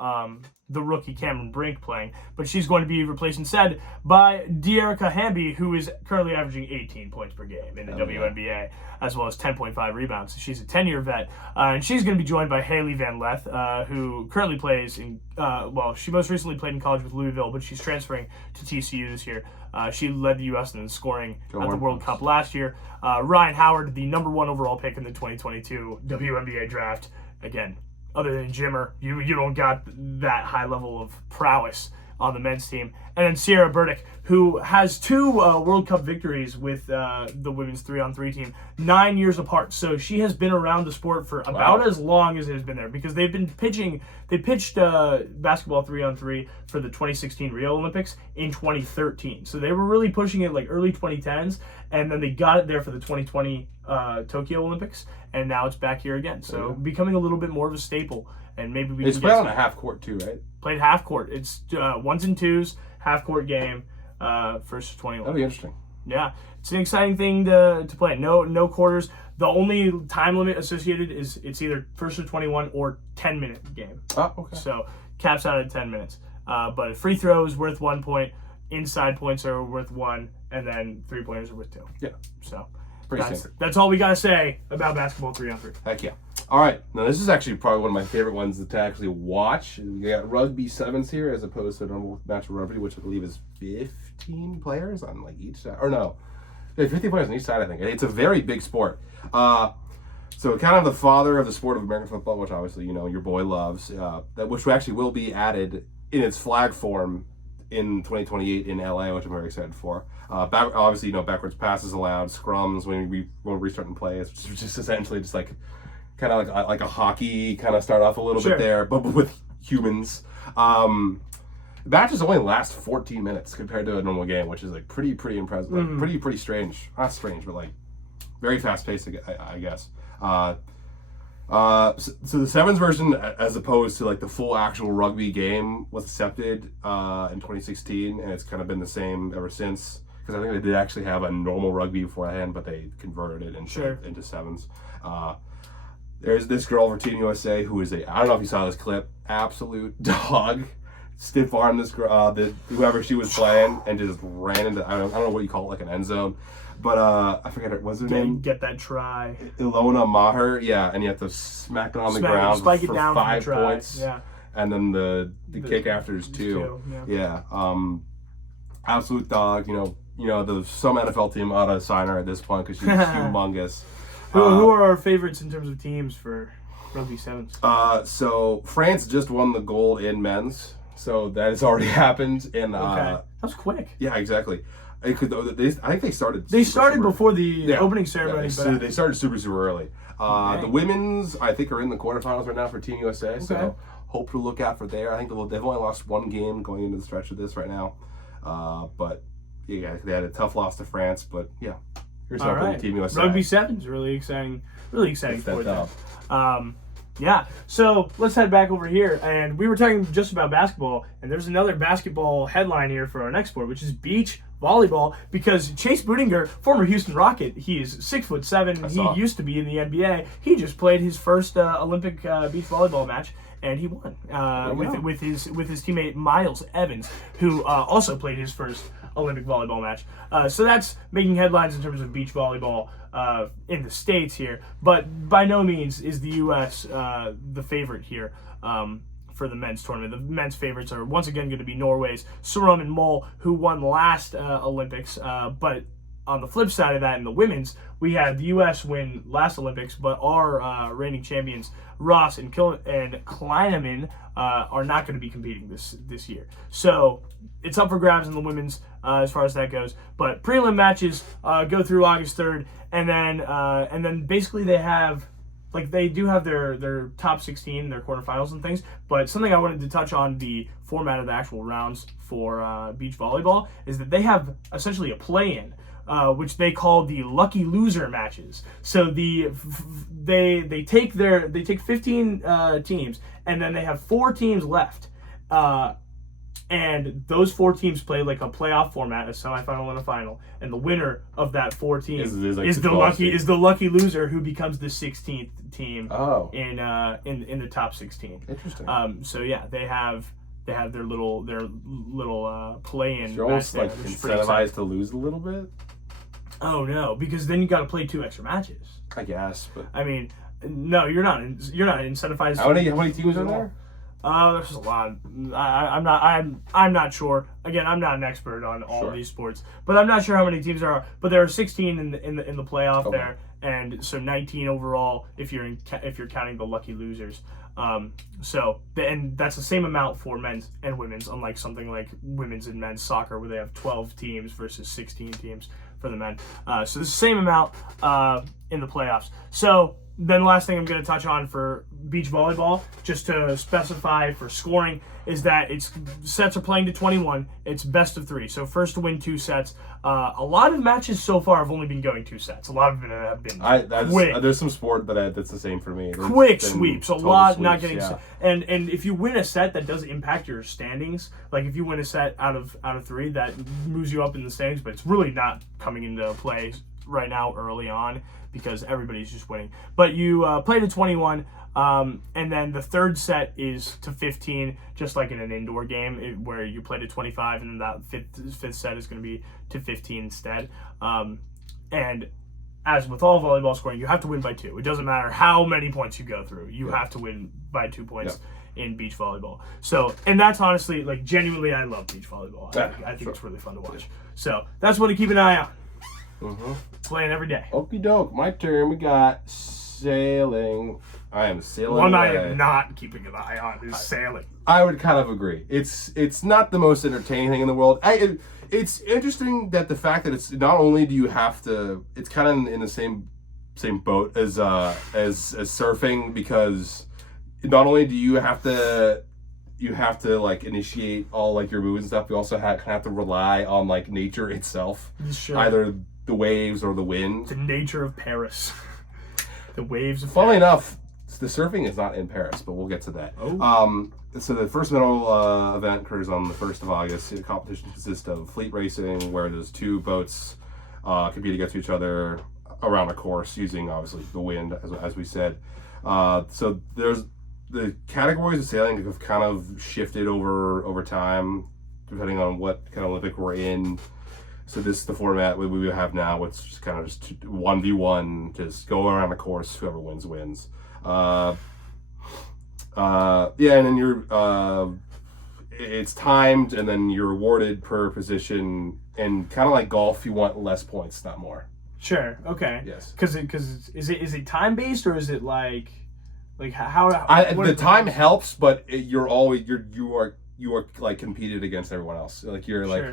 the rookie Cameron Brink playing, but she's going to be replaced instead by De'Erica Hamby, who is currently averaging 18 points per game in the WNBA, as well as 10.5 rebounds. She's a 10-year vet, and she's going to be joined by Haley Van Leth, who currently plays in, she most recently played in college with Louisville, but she's transferring to TCU this year. She led the U.S. in scoring at the World Cup last year. Ryan Howard, the number 1 overall pick in the 2022 WNBA draft. Again, other than Jimmer, you don't got that high level of prowess on the men's team. And then Sierra Burdick, who has 2 World Cup victories with the women's 3-on-3 team, 9 years apart. So she has been around the sport for about as long as it has been there, because they've been pitching. They pitched basketball 3-on-3 for the 2016 Rio Olympics in 2013. So they were really pushing it like early 2010s, and then they got it there for the 2020 Tokyo Olympics, and now it's back here again. So becoming a little bit more of a staple. And maybe we. It's played on a half court too, right? Played half court. It's 1s and 2s, half court game, first 21. That'll be interesting. Yeah, it's an exciting thing to play. No quarters. The only time limit associated is it's either first to 21 or 10-minute game. Oh, okay. So caps out at 10 minutes. But free throws worth 1 point, inside points are worth 1, and then 3-pointers are worth 2. Yeah. So standard. That's all we gotta say about basketball 3-on-3. Heck yeah. All right. Now, this is actually probably one of my favorite ones to actually watch. We got Rugby Sevens here as opposed to a normal match of rugby, which I believe is 15 players on like each side. Or no, 15 players on each side, I think. It's a very big sport. So kind of the father of the sport of American football, which obviously, your boy loves, which actually will be added in its flag form in 2028 in LA, which I'm very excited for. Obviously, backwards passes allowed, scrums when we restart and play. It's just essentially just like kind of like a hockey kind of start off a little bit there, but with humans. Matches only last 14 minutes compared to a normal game, which is like pretty impressive. Like, pretty strange. Not strange, but like very fast paced, I guess. So the Sevens version, as opposed to like the full actual rugby game, was accepted in 2016, and it's kind of been the same ever since. Because I think they did actually have a normal rugby beforehand, but they converted it into Sevens. There's this girl for Team USA who is I don't know if you saw this clip, absolute dog. Stiff arm this girl, whoever she was playing, and just ran into, I don't know what you call it, like an end zone. But I forget what's her name. Get that try. Ilona Maher, yeah, and you have to smack it on the ground spike for it down 5 for the try. points. Yeah. And then the kick after is 2. Yeah. Absolute dog. There's some NFL team ought to sign her at this point because she's humongous. Who are our favorites in terms of teams for Rugby Sevens? So France just won the gold in men's, so that has already happened. And that was quick. Yeah, exactly. I think they started. They started before the opening ceremony, but they started super early. The women's, I think, are in the quarterfinals right now for Team USA. So hope to look out for there. I think they've only lost 1 game going into the stretch of this right now. But yeah, they had a tough loss to France. But yeah, here's hoping Team USA. Rugby Sevens, really exciting for them. Yeah, so let's head back over here, and we were talking just about basketball, and there's another basketball headline here for our next sport, which is beach volleyball, because Chase Budinger, former Houston Rocket, he is 6'7". He used to be in the NBA. He just played his first Olympic beach volleyball match, and he won with his teammate Miles Evans, who also played his first Olympic volleyball match. So that's making headlines in terms of beach volleyball in the States here, but by no means is the U.S. The favorite here for the men's tournament. The men's favorites are once again going to be Norway's Sorum and Mol, who won last Olympics, but on the flip side of that, in the women's, we had the U.S. win last Olympics, but our reigning champions, Ross and Kleineman, are not going to be competing this year. So it's up for grabs in the women's as far as that goes. But prelim matches go through August 3rd, and then basically they do have their top 16, their quarterfinals and things. But something I wanted to touch on the format of the actual rounds for beach volleyball is that they have essentially a play-in, which they call the lucky loser matches. So they take 15 teams, and then they have 4 teams left, and those 4 teams play like a playoff format, a semifinal and a final, and the winner of that 4 teams is the lucky loser, who becomes the 16th team in the top 16. Interesting. So yeah, they have They have their little play-in. You're almost like incentivized to lose a little bit. Oh no, because then you got to play 2 extra matches. I guess, but I mean, no, you're not incentivized. How many teams are there? There's just a lot. I'm not sure. Again, I'm not an expert on all of these sports, but I'm not sure how many teams there are. But there are 16 in the playoff there, and so 19 overall if you're counting the lucky losers. And that's the same amount for men's and women's, unlike something like women's and men's soccer where they have 12 teams versus 16 teams for the men. So it's the same amount in the playoffs. So then the last thing I'm going to touch on for beach volleyball, just to specify for scoring, is that sets are playing to 21. It's best of 3. So first to win 2 sets. A lot of matches so far have only been going 2 sets. A lot of them have been quick. There's some sport that's the same for me. Quick sweeps. A lot sweeps, not getting and if you win a set, that does impact your standings. Like if you win a set out of 3, that moves you up in the standings, but it's really not coming into play right now early on because everybody's just winning. But you play to 21. And then the third set is to 15, just like in an indoor game where you play to 25, and then that fifth set is going to be to 15 instead. And as with all volleyball scoring, you have to win by 2. It doesn't matter how many points you go through. You have to win by 2 points in beach volleyball. So, and that's honestly, like, genuinely, I love beach volleyball. I think it's really fun to watch. So that's what to keep an eye on. Playing every day. Okie doke. My turn. We got sailing. I am sailing. One away. I am not keeping an eye on is sailing. I would kind of agree. It's not the most entertaining thing in the world. It's interesting that the fact that it's not only do you have to, it's kind of in the same boat as surfing, because not only do you have to like initiate all like your moves and stuff, you also have to rely on like nature itself. Sure. Either the waves or the wind. The nature of Paris. The waves of Funnily enough, the surfing is not in Paris, but we'll get to that. So the first medal event occurs on the 1st of August. The competition consists of fleet racing, where there's 2 boats compete against each other around a course using, obviously, the wind, as we said. So there's the categories of sailing have kind of shifted over time, depending on what kind of Olympic we're in. So this is the format we have now. It's just kind of just 1v1, just go around a course, whoever wins. And then you're it's timed, and then you're awarded per position, and kind of like golf, you want less points, not more. Sure. Okay. Yes. Because is it time based, or is it like how? The time helps, but you are like competed against everyone else. Like you're like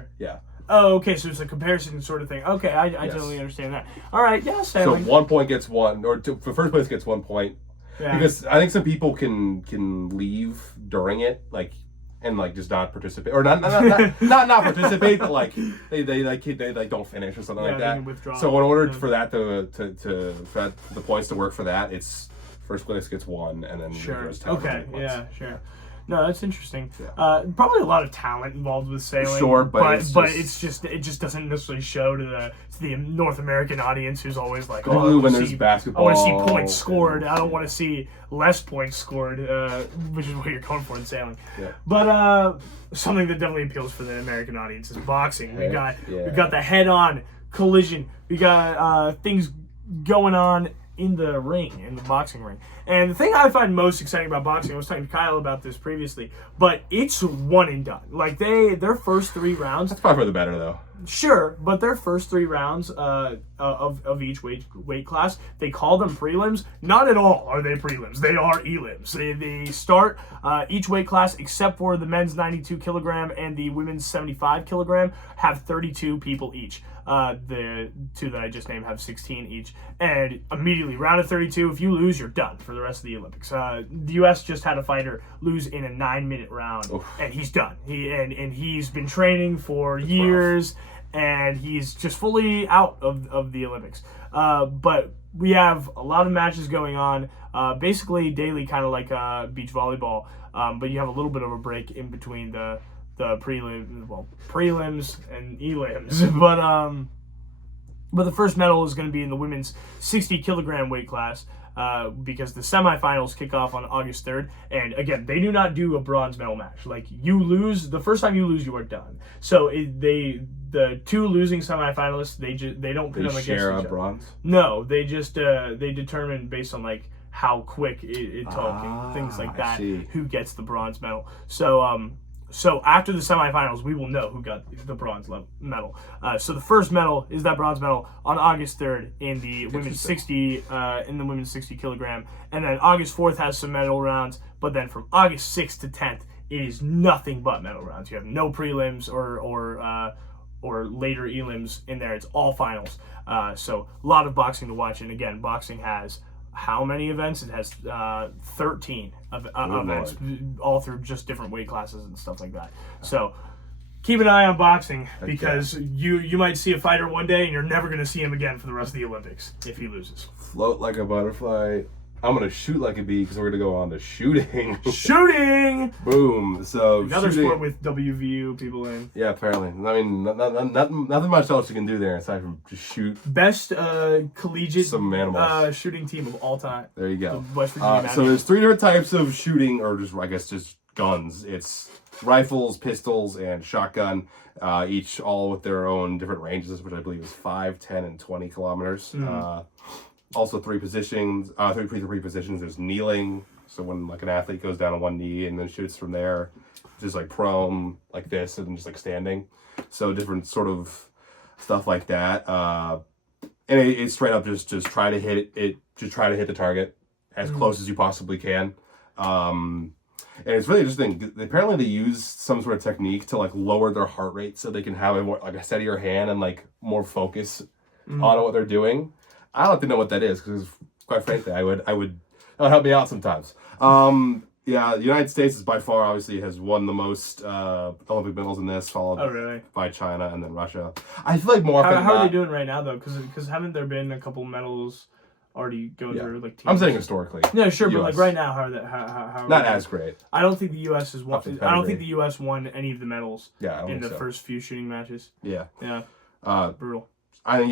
Oh, okay, so it's a comparison sort of thing. Okay, I totally understand that. All right, yeah, sailing. So 1 point gets 1, or for first place gets 1 point. Yeah. Because I think some people can leave during it, like, and like just not participate, or not participate, but like they don't finish or something like that. So in order for that for the points to work for that, it's first place gets 1, and then goes 10 okay, yeah, sure. No, that's interesting. Yeah. Probably a lot of talent involved with sailing. Sure, but it just doesn't necessarily show to the North American audience, who's always like, when there's basketball, I want to see points scored. I don't want to see less points scored, which is what you're going for in sailing. Yeah. But something that definitely appeals for the American audience is boxing. We got the head-on collision. We got things going on in the boxing ring. And the thing I find most exciting about boxing, I was talking to Kyle about this previously, but it's one and done. Like their first 3 rounds. That's probably for the better though. Sure, but their first 3 rounds of each weight class, they call them prelims. Not at all are they prelims. They are elims. They start each weight class, except for the men's 92 kilogram and the women's 75 kilogram, have 32 people each. The 2 that I just named have 16 each. And immediately, round of 32, if you lose, you're done for the rest of the Olympics. The U.S. just had a fighter lose in a 9-minute round, and he's done. He's been training for years, and he's just fully out of the Olympics. But we have a lot of matches going on, basically daily, kind of like beach volleyball. But you have a little bit of a break in between the prelims and elims. But the first medal is going to be in the women's 60 kilogram weight class. because the semifinals kick off on August 3rd. And again, they do not do a bronze medal match. Like, you lose, the first time you lose, you are done. So the two losing semifinalists, they don't put them against each other. They share a bronze? No, they just they determine based on like how quick it took and things like that who gets the bronze medal. So after the semifinals, we will know who got the bronze medal. So the first medal is that bronze medal on August 3rd in the women's 60 kilogram, and then August 4th has some medal rounds. But then from August 6th to 10th, it is nothing but medal rounds. You have no prelims or later elims in there. It's all finals. So a lot of boxing to watch. And again, boxing has how many events? It has 13 events, all through just different weight classes and stuff like that. So keep an eye on boxing, because you might see a fighter one day and you're never going to see him again for the rest of the Olympics if he loses. Float like a butterfly. I'm going to shoot like a bee, because we're going to go on to shooting. Shooting! Boom. So another shooting. sport with WVU people in. Yeah, apparently. I mean, nothing much else you can do there aside from just shoot. Best collegiate some animals. shooting team of all time. There you go. The West Virginia so there's 3 different types of shooting, or just guns. It's rifles, pistols, and shotgun. Each all with their own different ranges, which I believe is 5, 10, and 20 kilometers. Also 3 positions, 3 positions. There's kneeling, so when like an athlete goes down on one knee and then shoots from there, just like prone like this, and then just like standing. So different sort of stuff like that. And it's straight up just try to hit it. Just try to hit the target as close as you possibly can. And it's really interesting. Apparently they use some sort of technique to like lower their heart rate so they can have a more like a steadier hand and like more focus on what they're doing. I don't have to know what that is, because quite frankly, that'll help me out sometimes. Yeah, the United States is by far, obviously, has won the most Olympic medals in this, followed by China and then Russia. I feel like more often how are they doing right now, though? Because haven't there been a couple medals already go through like teams? I'm saying historically. Yeah, sure, but like right now, how not as great. I don't think the U.S. has won. I don't think the U.S. won any of the medals. In the first few shooting matches. Yeah. Brutal. I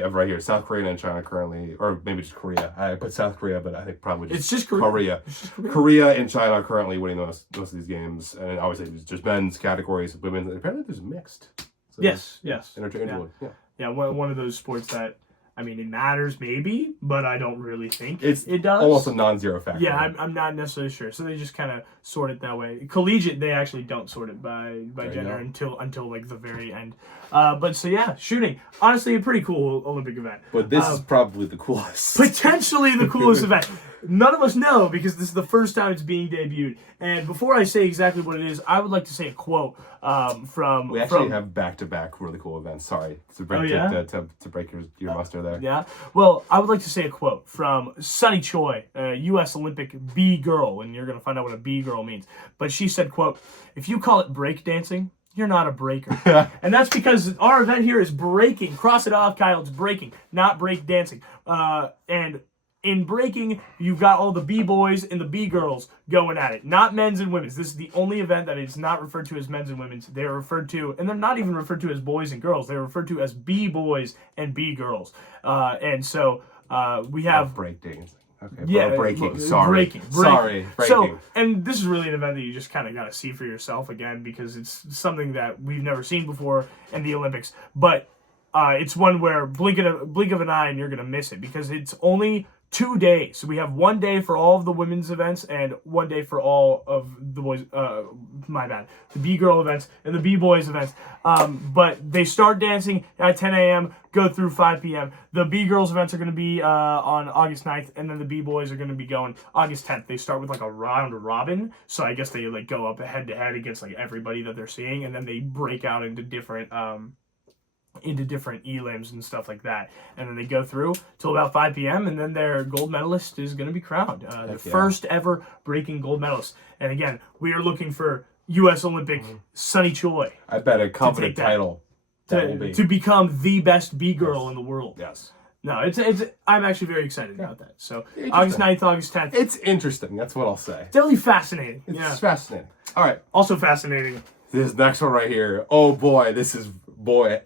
have right here South Korea and China currently, or maybe just Korea. I put South Korea, but I think probably just Korea. It's just Korea. Korea and China are currently winning most of these games, and obviously there's just men's categories, women's. Apparently there's mixed. So yes. Interchangeable. Yeah. One of those sports that, I mean, it matters maybe, but I don't really think it does. Almost a non-zero factor. Yeah, I'm not necessarily sure. So they just kind of sort it that way. Collegiate, they actually don't sort it by gender until like the very end. But so yeah, shooting. Honestly, a pretty cool Olympic event. But this is probably the coolest. Potentially the coolest event. None of us know, because this is the first time it's being debuted. And before I say exactly what it is, I would like to say a quote from... We actually have back-to-back really cool events. Sorry to break, to break your muster there. Yeah? Well, I would like to say a quote from Sunny Choi, a U.S. Olympic B-girl, and you're going to find out what a B-girl means. But she said, quote, "If you call it breakdancing, you're not a breaker." And that's because our event here is breaking. Cross it off, Kyle. It's breaking, not break dancing. And in breaking, you've got all the B-boys and the B-girls going at it. Not men's and women's. This is the only event that is not referred to as men's and women's. They're referred to, and they're not even referred to as boys and girls. They're referred to as B-boys and B-girls. And so we have... breakdancing. Okay, yeah, breaking. Sorry. Breaking. So, and this is really an event that you just kind of got to see for yourself again, because it's something that we've never seen before in the Olympics. But it's one where blink of an eye and you're going to miss it, because it's only 2 days. So we have 1 day for all of the women's events and 1 day for all of the boys, the B-girl events and the B-boys events. But they start dancing at 10 a.m., go through 5 p.m. The B-girls events are going to be on August 9th, and then the B-boys are going to be going August 10th. They start with like a round robin. So I guess they like go up head to head against like everybody that they're seeing, and then they break out into different elims and stuff like that, and then they go through till about 5 p.m. and then their gold medalist is going to be crowned, the first ever breaking gold medalist. And again, we are looking for U.S. Olympic Sunny Choi. I bet a confident title to become the best B-girl in the world. Yes. No, it's. I'm actually very excited about that. So August 9th, August 10th. It's interesting. That's what I'll say. Definitely fascinating. It's fascinating. All right. Also fascinating. This next one right here. Oh boy, this is boy.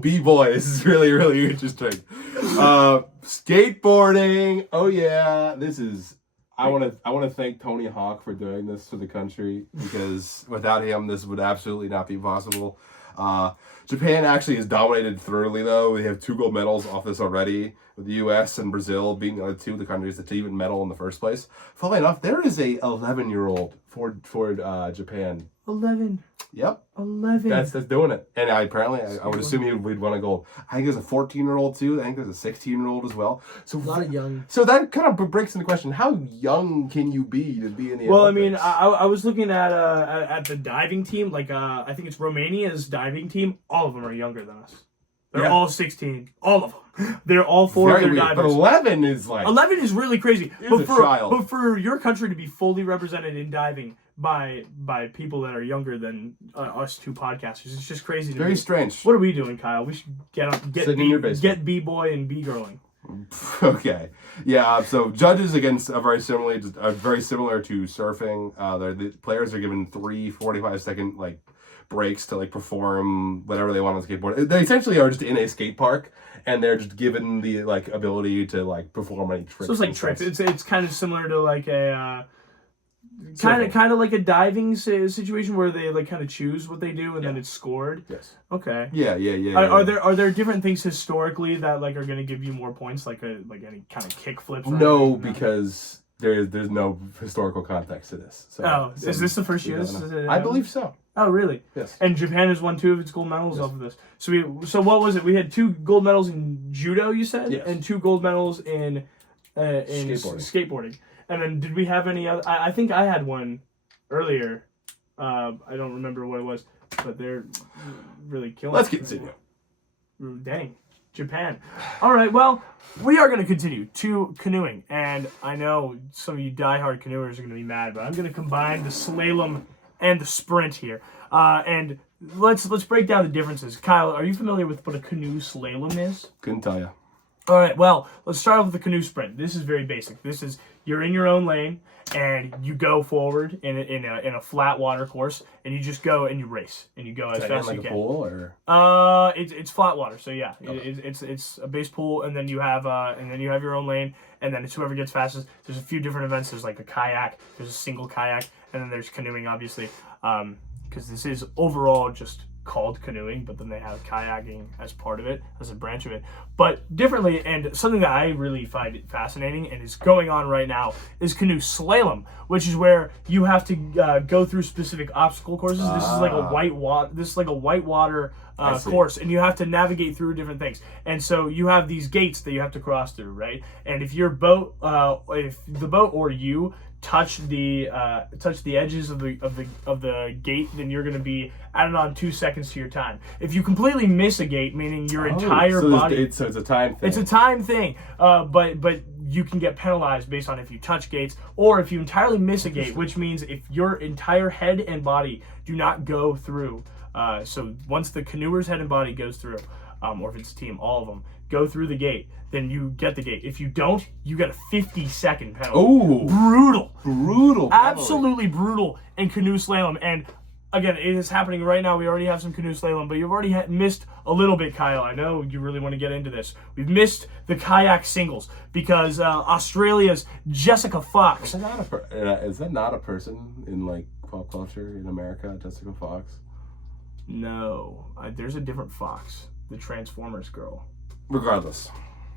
B-boy. This is really, really interesting. Skateboarding. Oh, yeah. This is... I want to thank Tony Hawk for doing this for the country, because without him, this would absolutely not be possible. Japan actually is dominated thoroughly, though. We have 2 gold medals off this already, with the U.S. and Brazil being the other 2 of the countries that even medal in the first place. Funnily enough, there is a 11-year-old for Japan. 11. Yep. 11. That's doing it. And I would assume we'd won a gold. I think there's a 14-year-old too. I think there's a 16-year-old as well. So a lot of young. So that kind of breaks into question: how young can you be to be in the Well, Olympics? I mean, I was looking at the diving team. Like, I think it's Romania's diving team. All of them are younger than us. They're all 16. All of them. They're all 4 of their divers. But 11 is like... 11 is really crazy. But for your country to be fully represented in diving by people that are younger than us 2 podcasters, it's just crazy. Very strange. What are we doing, Kyle? We should get B-boy and B-girling. Okay. Yeah, so judges against are very similar to surfing. The players are given 3 45-second breaks to perform whatever they want on the skateboard. They essentially are just in a skate park, and they're just given the ability to perform any tricks. So it's like tricks. It's kind of similar to a kind of like a diving situation where they kind of choose what they do and then it's scored. Yes. Okay. Yeah. Are there different things historically that are going to give you more points, like any kind of kick flips? No, because there's no historical context to this. So, is this the first year? I believe so. Oh, really? Yes. And Japan has won 2 of its gold medals off of this. So what was it? We had 2 gold medals in judo, you said, and 2 gold medals in skateboarding. And then did we have any other? I think I had one earlier. I don't remember what it was, but they're really killing. Let's continue. Dang. Japan. All right, well, we are going to continue to canoeing. And I know some of you diehard canoers are going to be mad, but I'm going to combine the slalom and the sprint here. And let's break down the differences. Kyle, are you familiar with what a canoe slalom is? Couldn't tell you. All right, well, let's start off with the canoe sprint. This is very basic. This is, you're in your own lane, and you go forward in a flat water course, and you just go and you race, and you go as fast as you can. Like a pool, or? It's flat water, so yeah, okay. It's a base pool, and then you have your own lane, and then it's whoever gets fastest. There's a few different events. There's like a kayak, there's a single kayak, and then there's canoeing, obviously, because this is overall just called canoeing, but then they have kayaking as part of it, as a branch of it, but differently. And something that I really find fascinating and is going on right now is canoe slalom, which is where you have to go through specific obstacle courses. This is like a white water course, and you have to navigate through different things. And so you have these gates that you have to cross through, right? And if your boat, if the boat or you touch the edges of the gate, then you're going to be added on 2 seconds to your time. If you completely miss a gate, meaning your entire body, so it's a time thing. It's a time thing, but you can get penalized based on if you touch gates or if you entirely miss a gate, which means if your entire head and body do not go through. So once the canoeer's head and body goes through, or if it's a team, all of them go through the gate, then you get the gate. If you don't, you get a 50-second penalty. Oh, brutal, absolutely brutal in canoe slalom. And again, it is happening right now. We already have some canoe slalom, but you've already missed a little bit, Kyle. I know you really want to get into this. We've missed the kayak singles because Australia's Jessica Fox. Is that not a person in pop culture in America, Jessica Fox? No, there's a different Fox, the Transformers girl. Regardless,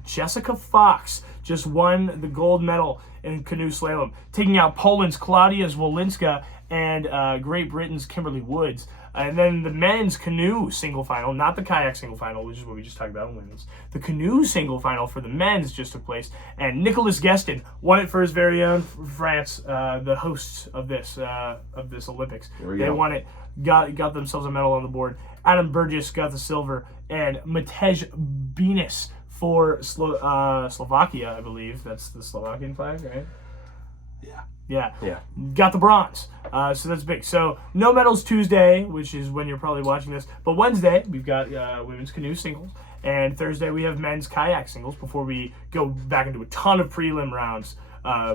Jessica Fox just won the gold medal in canoe slalom, taking out Poland's Klaudia Zwolinska and Great Britain's Kimberly Woods. And then the men's canoe single final, not the kayak single final, which is what we just talked about in women's. The canoe single final for the men's just took place, and Nicolas Guestin won it for his very own France, the hosts of this Olympics. They won it, got themselves a medal on the board. Adam Burgess got the silver, and Matej Binis for Slovakia, I believe. That's the Slovakian flag, right? Yeah. Got the bronze. So that's big. So no medals Tuesday, which is when you're probably watching this. But Wednesday, we've got women's canoe singles. And Thursday, we have men's kayak singles before we go back into a ton of prelim rounds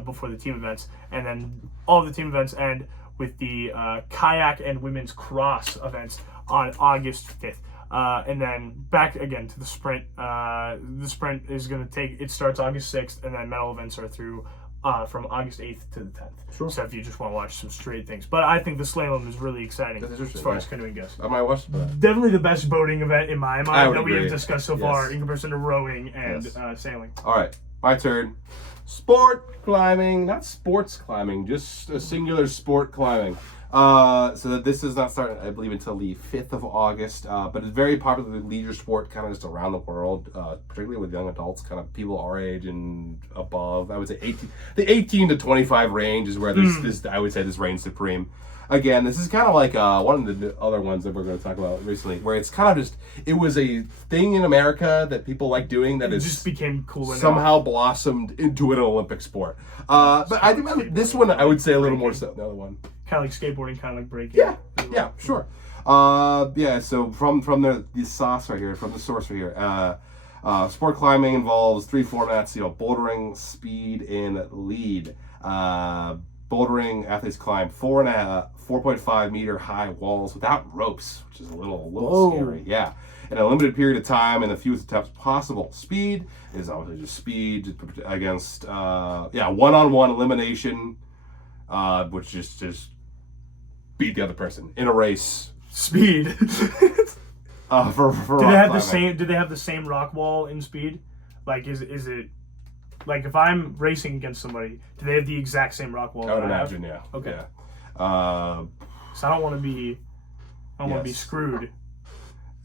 before the team events. And then all of the team events end with the kayak and women's cross events on August 5th. And then back again to the sprint. The sprint is going to it starts August 6th, and then medal events are through from August 8th to the 10th. Sure. So if you just want to watch some straight things. But I think the slalom is really exciting as far as canoeing goes. I might watch that. Definitely the best boating event in my mind that we agree. have discussed so far in comparison to rowing and sailing. All right, my turn. Sport climbing, not sports climbing, just a singular sport climbing. So that this does not start, I believe, until the 5th of August, but it's very popular leisure sport kind of just around the world, particularly with young adults, kind of people our age and above. I would say 18 to 25 range is where this I would say this reigns supreme. Again, this is kind of like one of the other ones that we're going to talk about recently, where it's kind of just, it was a thing in America that people like doing that just became cool enough. Somehow blossomed into an Olympic sport. But I think this one, I would say a little more so. The other one. Kind of like skateboarding, kind of like breaking. Yeah, sure. So from the source right here, sport climbing involves 3 formats, bouldering, speed, and lead. Bouldering, athletes climb 4.5 meter high walls without ropes, which is a little scary. Yeah. In a limited period of time and the fewest attempts possible. Speed is obviously just speed against one-on-one elimination, which just beat the other person in a race. Speed. For do they have the same rock wall in speed? Like is it like if I'm racing against somebody, do they have the exact same rock wall? I would imagine, yeah. Okay. Yeah. So I don't want to be screwed.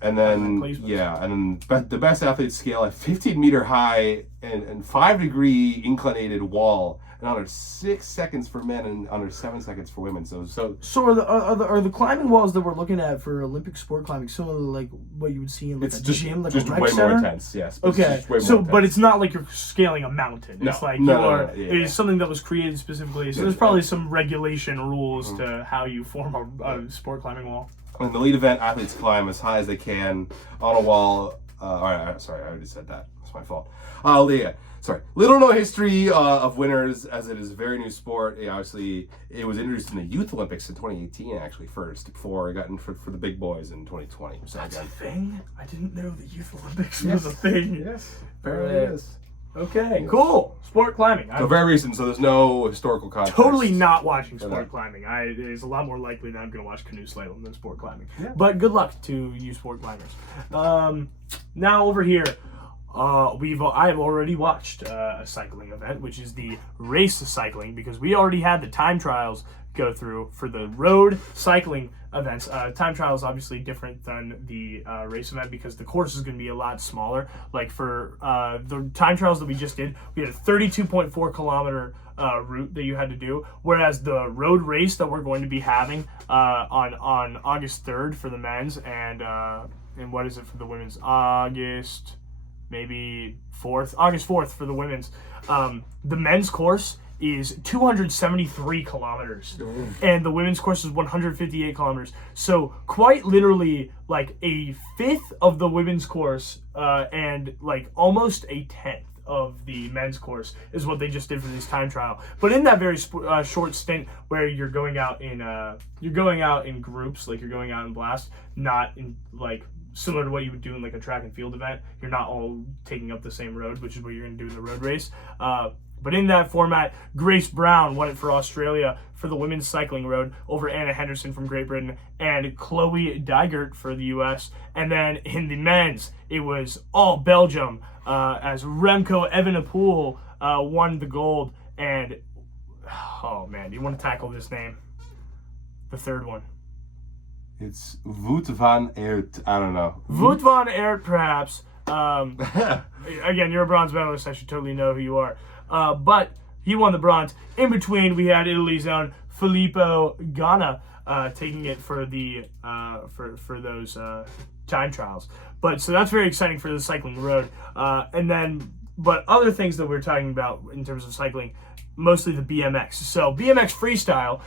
And then the best athletes scale a 15-meter high and 5-degree inclinated wall in under 6 seconds for men and under 7 seconds for women. So are the climbing walls that we're looking at for Olympic sport climbing similar to like what you would see in like a gym, like just a rec way center? more intense. Yes. Okay. But it's not like you're scaling a mountain. It's like it is something that was created specifically. So there's probably some regulation rules to how you form a sport climbing wall. In the lead event, athletes climb as high as they can on a wall. Sorry, I already said that. It's my fault. Little or no history of winners, as it is a very new sport. Obviously, it was introduced in the Youth Olympics in 2018, actually, first, before it got in for the big boys in 2020. So that's a thing? I didn't know the Youth Olympics was a thing. Yes, apparently it is. Okay, cool. Sport climbing. So very recent, so there's no historical context. Totally not watching sport climbing. It is a lot more likely that I'm going to watch canoe slalom than sport climbing. Yeah. But good luck to you sport climbers. Now over here, I have already watched a cycling event, which is the race cycling, because we already had the time trials go through for the road cycling events. Time trial is obviously different than the race event because the course is going to be a lot smaller. Like for the time trials that we just did, we had a 32.4 kilometer route that you had to do, whereas the road race that we're going to be having on August 3rd for the men's and what is it for the women's? August 4th for the women's. The men's course is 273 kilometers and the women's course is 158 kilometers. So quite literally like a fifth of the women's course and like almost a tenth of the men's course is what they just did for this time trial. But in that very short stint where you're going out in groups, like you're going out in blast, not in like similar to what you would do in like a track and field event. You're not all taking up the same road, which is what you're going to do in the road race. But in that format, Grace Brown won it for Australia for the women's cycling road over Anna Henderson from Great Britain and Chloe Dygert for the US. And then in the men's, it was all Belgium as Remco Evenepoel won the gold. And, oh man, do you want to tackle this name? The third one. It's Wout van Aert. I don't know. Wout van Aert, perhaps. Again, you're a bronze medalist. I should totally know who you are. But he won the bronze. In between, we had Italy's own Filippo Ganna taking it for the for those time trials. But so that's very exciting for the cycling road. But other things that we're talking about in terms of cycling, mostly the BMX. So BMX freestyle.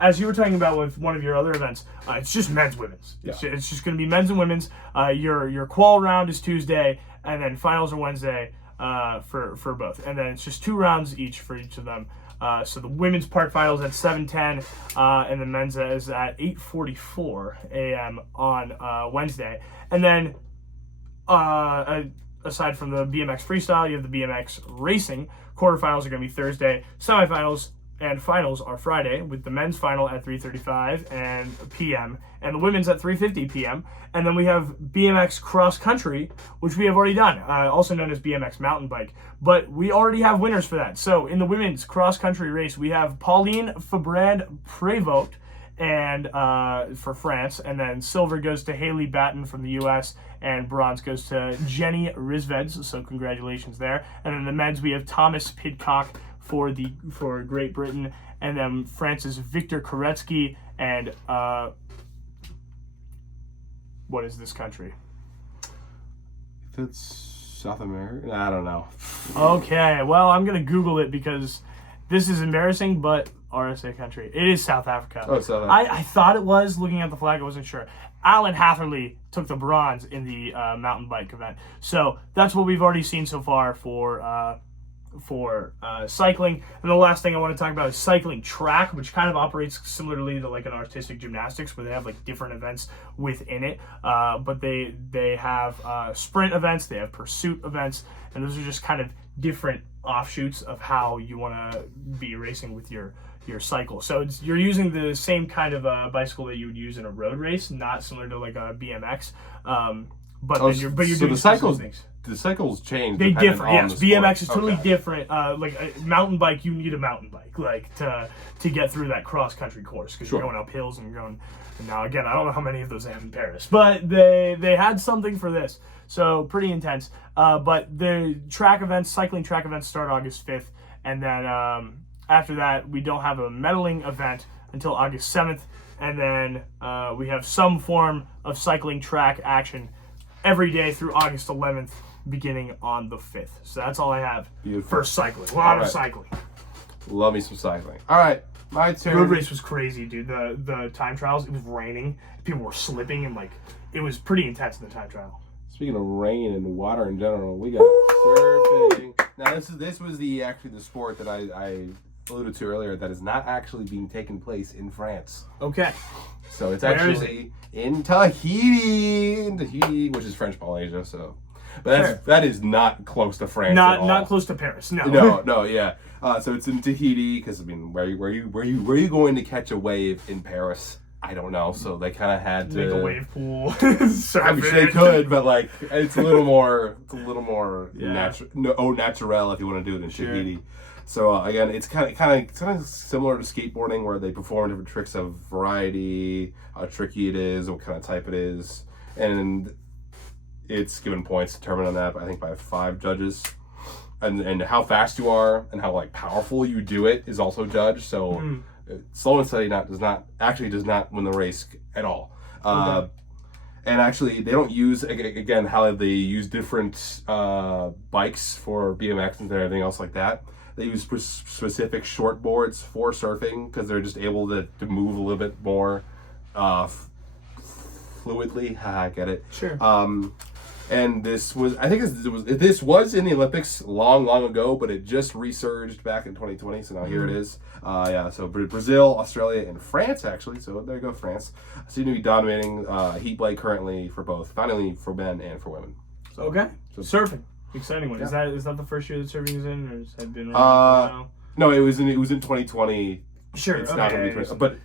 As you were talking about with one of your other events, it's just men's, women's. Yeah. It's just going to be men's and women's. Your qual round is Tuesday, and then finals are Wednesday for both. And then it's just 2 rounds each for each of them. So the women's park finals at 7:10, and the men's is at 8:44 a.m. on Wednesday. And then, aside from the BMX freestyle, you have the BMX racing. Quarterfinals are going to be Thursday. Semifinals and finals are Friday, with the men's final at 3:35 p.m. and the women's at 3:50 p.m. And then we have BMX cross country, which we have already done, also known as BMX mountain bike. But we already have winners for that. So in the women's cross country race, we have Pauline Fabrand-Prévost and for France, and then silver goes to Haley Batten from the U.S. and bronze goes to Jenny Rizveds. So congratulations there. And then the men's, we have Thomas Pidcock for Great Britain, and then France's Victor Koretsky, and what is this country? It's South America. I don't know. Okay, well, I'm gonna Google it because this is embarrassing, but RSA country. It is South Africa. Oh, South Africa. I thought it was, looking at the flag, I wasn't sure. Alan Hatherley took the bronze in the mountain bike event. So that's what we've already seen so far for cycling. And the last thing I want to talk about is cycling track, which kind of operates similarly to like an artistic gymnastics, where they have like different events within it. But they have sprint events, they have pursuit events, and those are just kind of different offshoots of how you want to be racing with your cycle. So you're using the same kind of bicycle that you would use in a road race, not similar to like a BMX. But you're doing the cycles. Things. The cycles change. They differ. Yes, BMX is totally different. Like a mountain bike, you need a mountain bike, like to get through that cross country course, because you're going up hills and you're going. And now again, I don't know how many of those they have in Paris, but they had something for this, so pretty intense. But the track events, cycling track events, start August 5th, and then after that, we don't have a medaling event until August 7th, and then we have some form of cycling track action every day through August 11th, beginning on the 5th. So that's all I have for cycling. A lot of cycling. Love me some cycling. All right, my turn. Road race was crazy, dude. The time trials, it was raining. People were slipping, and like it was pretty intense in the time trial. Speaking of rain and water in general, we got surfing. Now this was the sport that I alluded to earlier that is not actually being taken place in France. Okay. So it's actually in Tahiti, which is French Polynesia. So, but that is not close to France. Not close to Paris. No. No, yeah. So it's in Tahiti because I mean, where are you going to catch a wave in Paris? I don't know. So they kind of had to make a wave pool. I mean, they could, but like it's a little more natural if you want to do it in Tahiti. So again, it's kind of similar to skateboarding, where they perform different tricks of variety, how tricky it is, what kind of type it is, and it's given points determined on that. I think by 5 judges, and how fast you are and how like powerful you do it is also judged. So slow and steady does not win the race at all. Okay. And actually, they don't use, again, how they use different bikes for BMX and everything else like that. They use specific short boards for surfing because they're just able to move a little bit more fluidly. I get it. Sure. And this was in the Olympics long ago, but it just resurged back in 2020. So now here it is. So Brazil, Australia, and France actually. So there you go, France. Seem to be dominating heat play currently for both, finally for men and for women. So, okay. So surfing. Exciting one. Yeah. Is that the first year that surfing is in, or has it been around? No, it was in 2020. Sure, it's not going to be 2020, but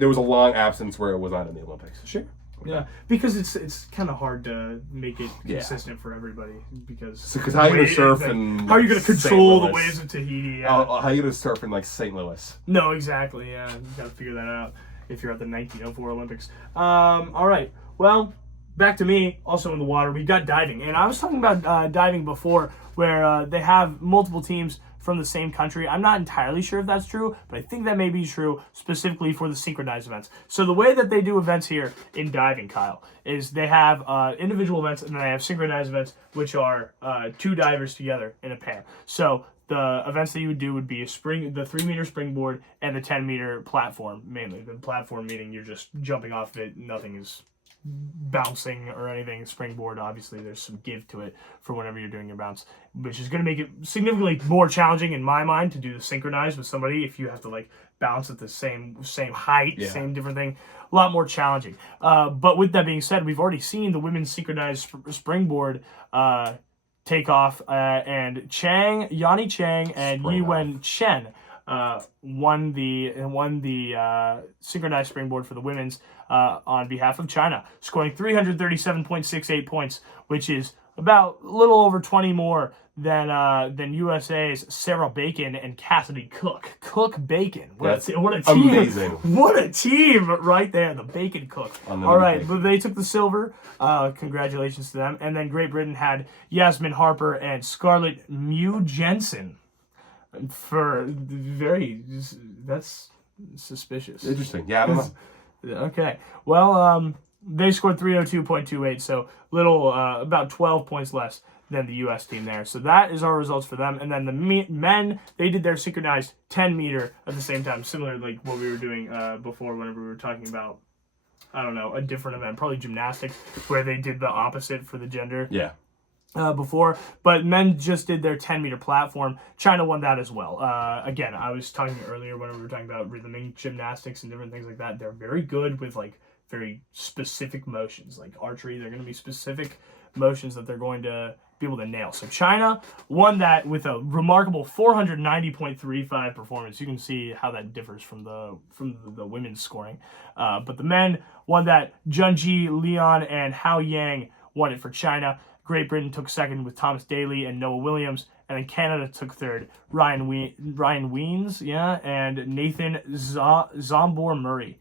there was a long absence where it was not in the Olympics. Sure. Okay. Yeah, because it's kind of hard to make it consistent for everybody because how are you going to surf and how are you going to control the waves of Tahiti? Yeah. How are you going to surf in like St. Louis? No, exactly. Yeah, you got to figure that out if you're at the 1904 Olympics. All right. Well. Back to me, also in the water, we got diving. And I was talking about diving before, where they have multiple teams from the same country. I'm not entirely sure if that's true, but I think that may be true specifically for the synchronized events. So the way that they do events here in diving, Kyle, is they have individual events and then they have synchronized events, which are 2 divers together in a pair. So the events that you would do would be the 3-meter springboard and the 10-meter platform, mainly. The platform meaning you're just jumping off of it, nothing is bouncing or anything. Springboard, obviously, there's some give to it for whenever you're doing your bounce, which is going to make it significantly more challenging in my mind to do the synchronized with somebody if you have to like bounce at the same height, same different thing. A lot more challenging. But with that being said, we've already seen the women's synchronized springboard take off, and Yanni Chang and Yiwen Chen won the synchronized springboard for the women's on behalf of China, scoring 337.68 points, which is about a little over 20 more than USA's Sarah Bacon and Cassidy Cook. Cook Bacon. What a team. Amazing. What a team right there. The Bacon Cook. All right, but they took the silver. Congratulations to them. And then Great Britain had Yasmin Harper and Scarlett Mew Jensen. That's suspicious. Interesting. Yeah, I don't know. Okay. Well, they scored 302.28, so about 12 points less than the U.S. team there. So that is our results for them. And then the men, they did their synchronized 10-meter at the same time, similar to like what we were doing before whenever we were talking about, I don't know, a different event, probably gymnastics, where they did the opposite for the gender. Yeah. Before, but men just did their 10-meter platform. China won that as well. Again, I was talking earlier when we were talking about rhythmic gymnastics and different things like that. They're very good with like very specific motions. Like archery, they're going to be specific motions that they're going to be able to nail. So China won that with a remarkable 490.35 performance. You can see how that differs from the women's scoring. But the men won that. Junji Leon and Hao Yang won it for China. Great Britain took second with Thomas Daly and Noah Williams, and then Canada took third. Ryan Weens, and Nathan Zombor Murray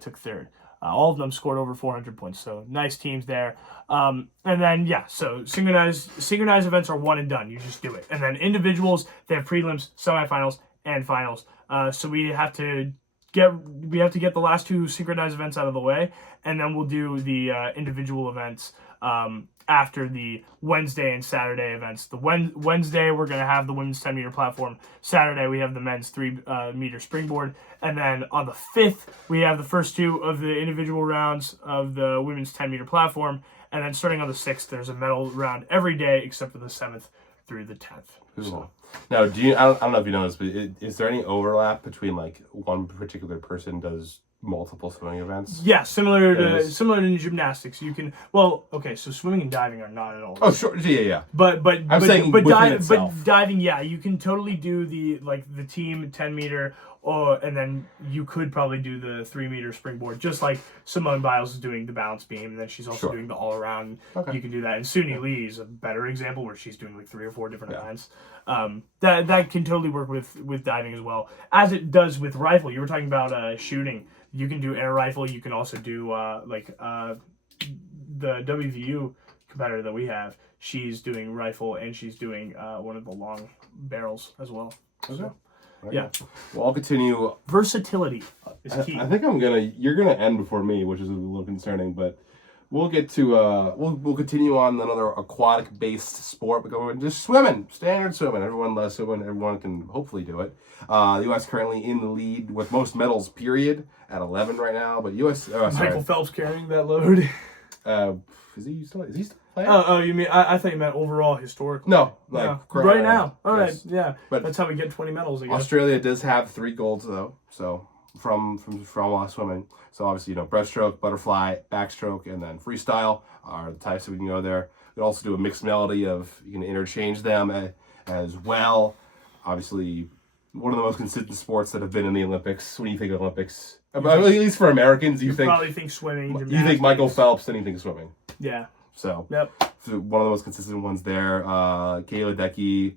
took third. All of them scored over 400 points, so nice teams there. And then, so synchronized events are one and done. You just do it. And then individuals, they have prelims, semifinals, and finals. So we have to get the last two synchronized events out of the way, and then we'll do the individual events after the Wednesday and Saturday events. The Wednesday, we're going to have the women's 10-meter platform. Saturday, we have the men's 3-meter springboard. And then on the 5th, we have the first two of the individual rounds of the women's 10-meter platform. And then starting on the 6th, there's a medal round every day except for the 7th through the 10th. Cool. So. Now, I don't know if you know this, but is there any overlap between like one particular person does multiple swimming events? Yeah, similar to gymnastics. You can so swimming and diving are not at all. Oh, sure, yeah. But diving, you can totally do the team 10-meter, and then you could probably do the 3-meter springboard, just like Simone Biles is doing the balance beam, and then she's also doing the all around. Okay. You can do that, and Suni Lee is a better example where she's doing like 3 or 4 different events. That can totally work with diving as well, as it does with rifle. You were talking about shooting. You can do air rifle. You can also do the WVU competitor that we have. She's doing rifle and she's doing one of the long barrels as well. Okay. So, yeah. Well, I'll continue. Versatility is key. I think you're gonna end before me, which is a little concerning, but we'll get to we'll continue on another aquatic based sport. We're going just swimming, standard swimming. Everyone loves swimming. Everyone can hopefully do it. The U.S. currently in the lead with most medals, period, at 11 right now. But Michael Phelps carrying that load. Is he still playing? Oh, you mean I thought you meant overall historically? No, right now. All right, yes. Yeah. But that's how we get 20 medals. I guess. Australia does have 3 golds though, so from swimming. So obviously, breaststroke, butterfly, backstroke, and then freestyle are the types that we can go there. We can also do a mixed melody of, you can interchange them as well. Obviously, one of the most consistent sports that have been in the Olympics. When you think of Olympics, at least for Americans, you probably think swimming. You think Michael Phelps, then you think swimming. Yeah. So, yep. So one of the most consistent ones there. Kayla Decky,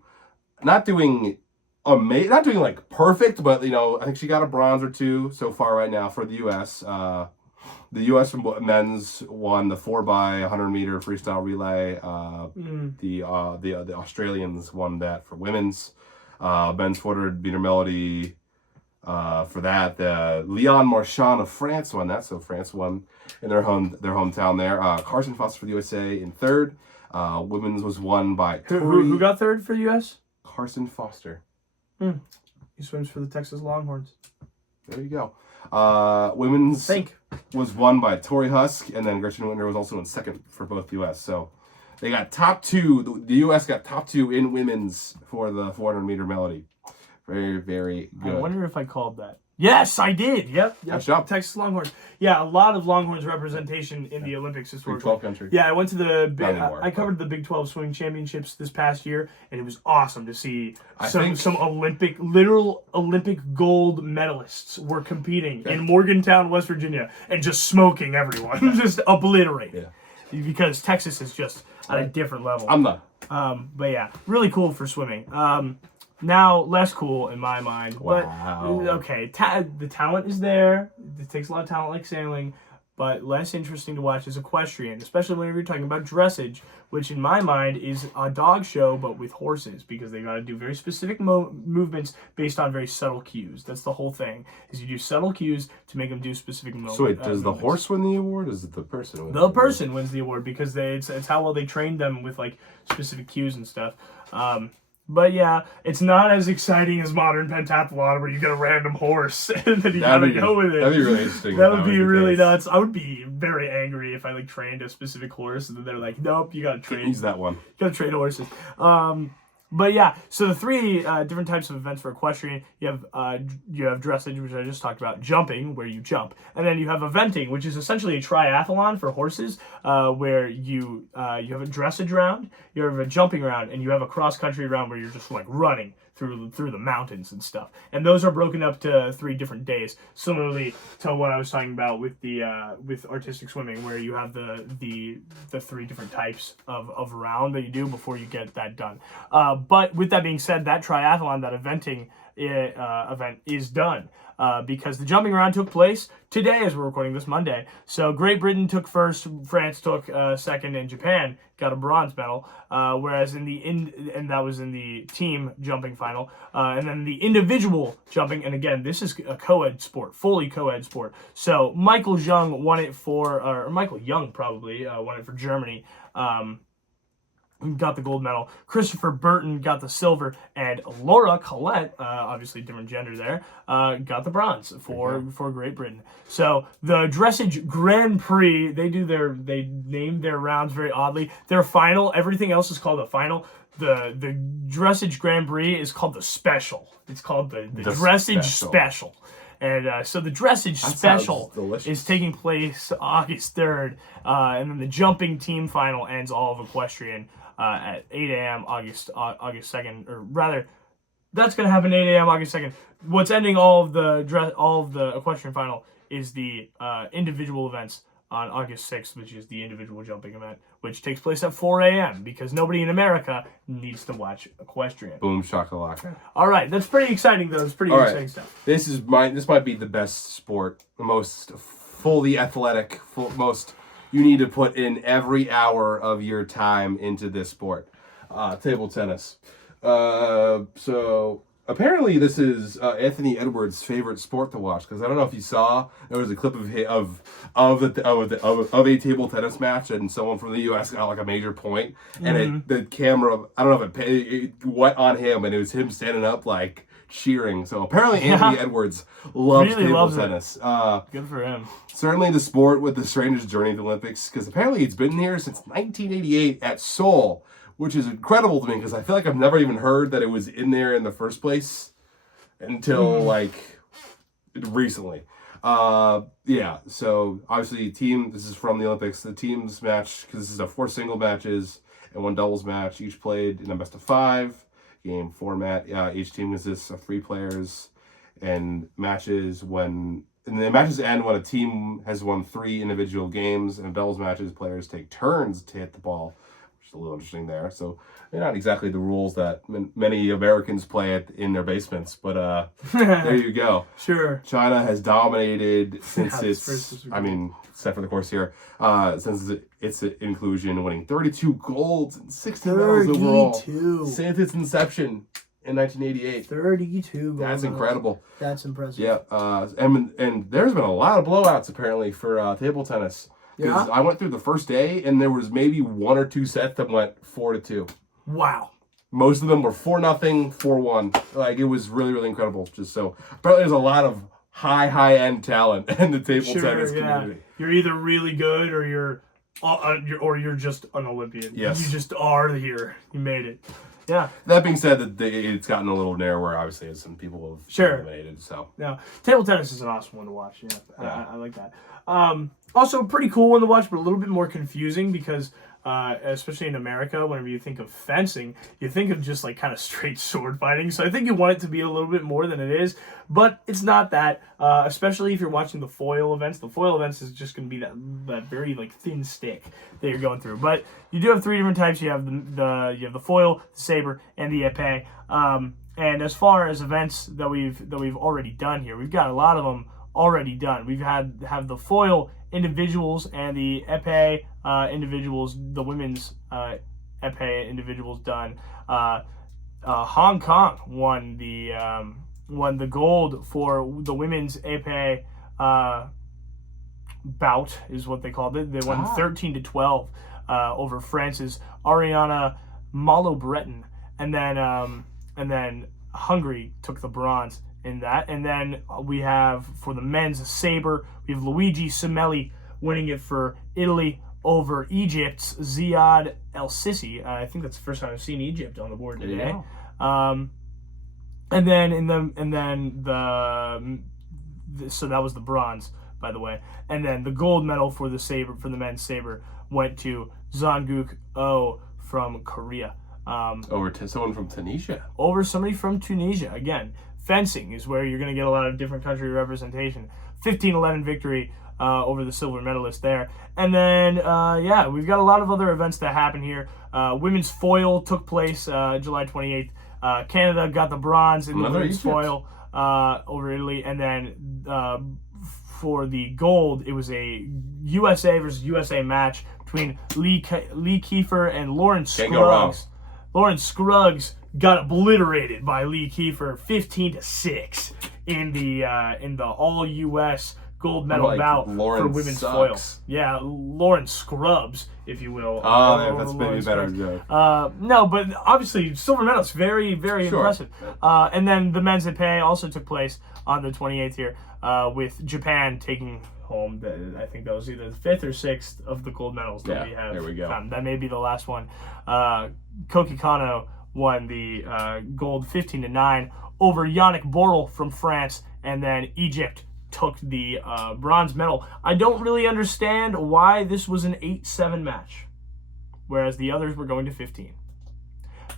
not doing like perfect, but I think she got a bronze or 2 so far right now for the U.S. The U.S. men's won the 4x100 meter freestyle relay. The Australians won that for women's. Men's 400 meter melody. For that, Leon Marchand of France won that. So France won in their hometown there. Carson Foster for the USA in 3rd. Women's was won by who got 3rd for the U.S. Carson Foster. He swims for the Texas Longhorns. There you go. Women's. Think. was won by Tori Husk, and then Gretchen Whitner was also in second for both U.S. So they got top two. The U.S. got top two in women's for the 400-meter melody. Very, very good. I wonder if I called that. Yes, I did. Yep. Nice job. Texas Longhorns. Yeah, a lot of Longhorns representation in the Olympics historically. Big 12 country. Yeah, I went to the Not anymore, I covered the Big 12 swimming championships this past year, and it was awesome to see some literal Olympic gold medalists were competing in Morgantown, West Virginia, and just smoking everyone, just obliterating. Yeah. Because Texas is just at a different level. I'm not. But yeah, really cool for swimming. Now, less cool in my mind. Wow. But, okay, the talent is there. It takes a lot of talent like sailing. But less interesting to watch is equestrian, especially whenever you're talking about dressage, which in my mind is a dog show, but with horses, because they got to do very specific movements based on very subtle cues. That's the whole thing, is you do subtle cues to make them do specific movements. So wait, does the horse win the award, or is it the person win the person wins the award, because it's how well they trained them with, like, specific cues and stuff. But yeah, it's not as exciting as modern pentathlon where you get a random horse and then you gotta go with it. That'd be really interesting. That would be really nuts. I would be very angry if I trained a specific horse and then they're like, nope, you gotta train. Use that one. You gotta train horses. But yeah, so the three different types of events for equestrian, you have dressage, which I just talked about, jumping, where you jump, and then you have eventing, which is essentially a triathlon for horses, where you have a dressage round, you have a jumping round, and you have a cross country round where you're just like running through the mountains and stuff. And those are broken up to 3 different days, similarly to what I was talking about with the with artistic swimming, where you have the 3 different types of round that you do before you get that done. But with that being said, that triathlon, that eventing event is done. Because the jumping round took place today as we're recording this Monday. So Great Britain took first, France took second, and Japan got a bronze medal. Whereas and that was in the team jumping final. And then the individual jumping, and again, this is a co-ed sport, fully co-ed sport. So Michael Young won it for Germany. Got the gold medal. Christopher Burton got the silver, and Laura Collette, obviously different gender there, got the bronze for Great Britain. So the dressage Grand Prix, they named their rounds very oddly. Their final, everything else is called a final. The dressage Grand Prix is called the special. It's called the dressage special. And so the dressage special is taking place August 3rd, and then the jumping team final ends all of equestrian at 8 a.m. August 2nd, or rather, that's going to happen 8 a.m. August 2nd. What's ending all of the equestrian final is the individual events on August 6th, which is the individual jumping event, which takes place at 4 a.m. because nobody in America needs to watch equestrian. Boom shakalaka. All right, that's pretty exciting though. It's pretty exciting stuff. This might be the best sport, most fully athletic, most. You need to put in every hour of your time into this sport. Table tennis. So apparently this is Anthony Edwards' favorite sport to watch, because I don't know if you saw, there was a clip of a table tennis match, and someone from the U.S. got like a major point, and the camera, I don't know if it went on him, and it was him standing up like cheering. So apparently Anthony Edwards loves table tennis. Good for him. Certainly the sport with the strangest journey to the Olympics, because apparently it's been here since 1988 at Seoul, which is incredible to me, because I feel like I've never even heard that it was in there in the first place until like recently. So obviously this is from the Olympics, the teams match, because this is 4 single matches and 1 doubles match, each played in a best of 5 game format. Each team consists of 3 players, and the matches end when a team has won 3 individual games, and doubles matches, players take turns to hit the ball, which is a little interesting there. So they're not exactly the rules that many Americans play in their basements, but there you go. Sure. China has dominated since except for the course here, since its inclusion, winning 32 golds and 60 medals overall since its inception in 1988. 32 goals. That's incredible. That's impressive. Yeah, and there's been a lot of blowouts apparently for table tennis. Because I went through the first day, and there was maybe 1 or 2 sets that went 4-2. Wow. Most of them were 4-0, 4-1. Like, it was really, really incredible. Just so apparently there's a lot of high-end talent in the table tennis community. You're either really good or you're just an Olympian. Yes. You just are here. You made it. Yeah. That being said, it's gotten a little narrower, obviously, as some people have eliminated. So yeah, table tennis is an awesome one to watch. Yeah. I like that. Also, a pretty cool one to watch, but a little bit more confusing because, especially in America, whenever you think of fencing, you think of just like kind of straight sword fighting. So I think you want it to be a little bit more than it is, but it's not that. Especially if you're watching the foil events. The foil events is just going to be that very like thin stick that you're going through. But you do have 3 different types. You have the foil, the saber, and the épée. And as far as events that we've already done here, we've got a lot of them already done. We've have the foil individuals and the épée individuals, the women's épée individuals done. Hong Kong won the gold for the women's épée bout is what they called it. They won 13-12 over France's Ariana Malo-Breton, and then Hungary took the bronze in that. And then we have, for the men's saber, we have Luigi Simelli winning it for Italy over Egypt's Ziad El Sisi. I think that's the first time I've seen Egypt on the board today. And then so that was the bronze, by the way. And then the gold medal for the men's saber went to Zonguk Oh from Korea. Over to someone from Tunisia. Over somebody from Tunisia. Again, fencing is where you're going to get a lot of different country representation. 15-11 victory over the silver medalist there. And then, we've got a lot of other events that happen here. Women's foil took place July 28th. Canada got the bronze in the women's foil over Italy. And then for the gold, it was a USA versus USA match between Lee Kiefer and Lauren Scruggs. Lauren Scruggs got obliterated by Lee Kiefer 15-6 in the all US gold medal bout for women's foil. Yeah, Lauren Scrubs, if you will. Oh, that's maybe a better joke. No, but obviously silver medal is very, very impressive. And then the men's épée also took place on the 28th here, with Japan taking home. I think that was either the 5th or 6th of the gold medals that we have. There we go. That may be the last one. Koki Kano won the gold 15-9 over Yannick Borel from France, and then Egypt took the bronze medal. I don't really understand why this was an 8-7 match, whereas the others were going to 15.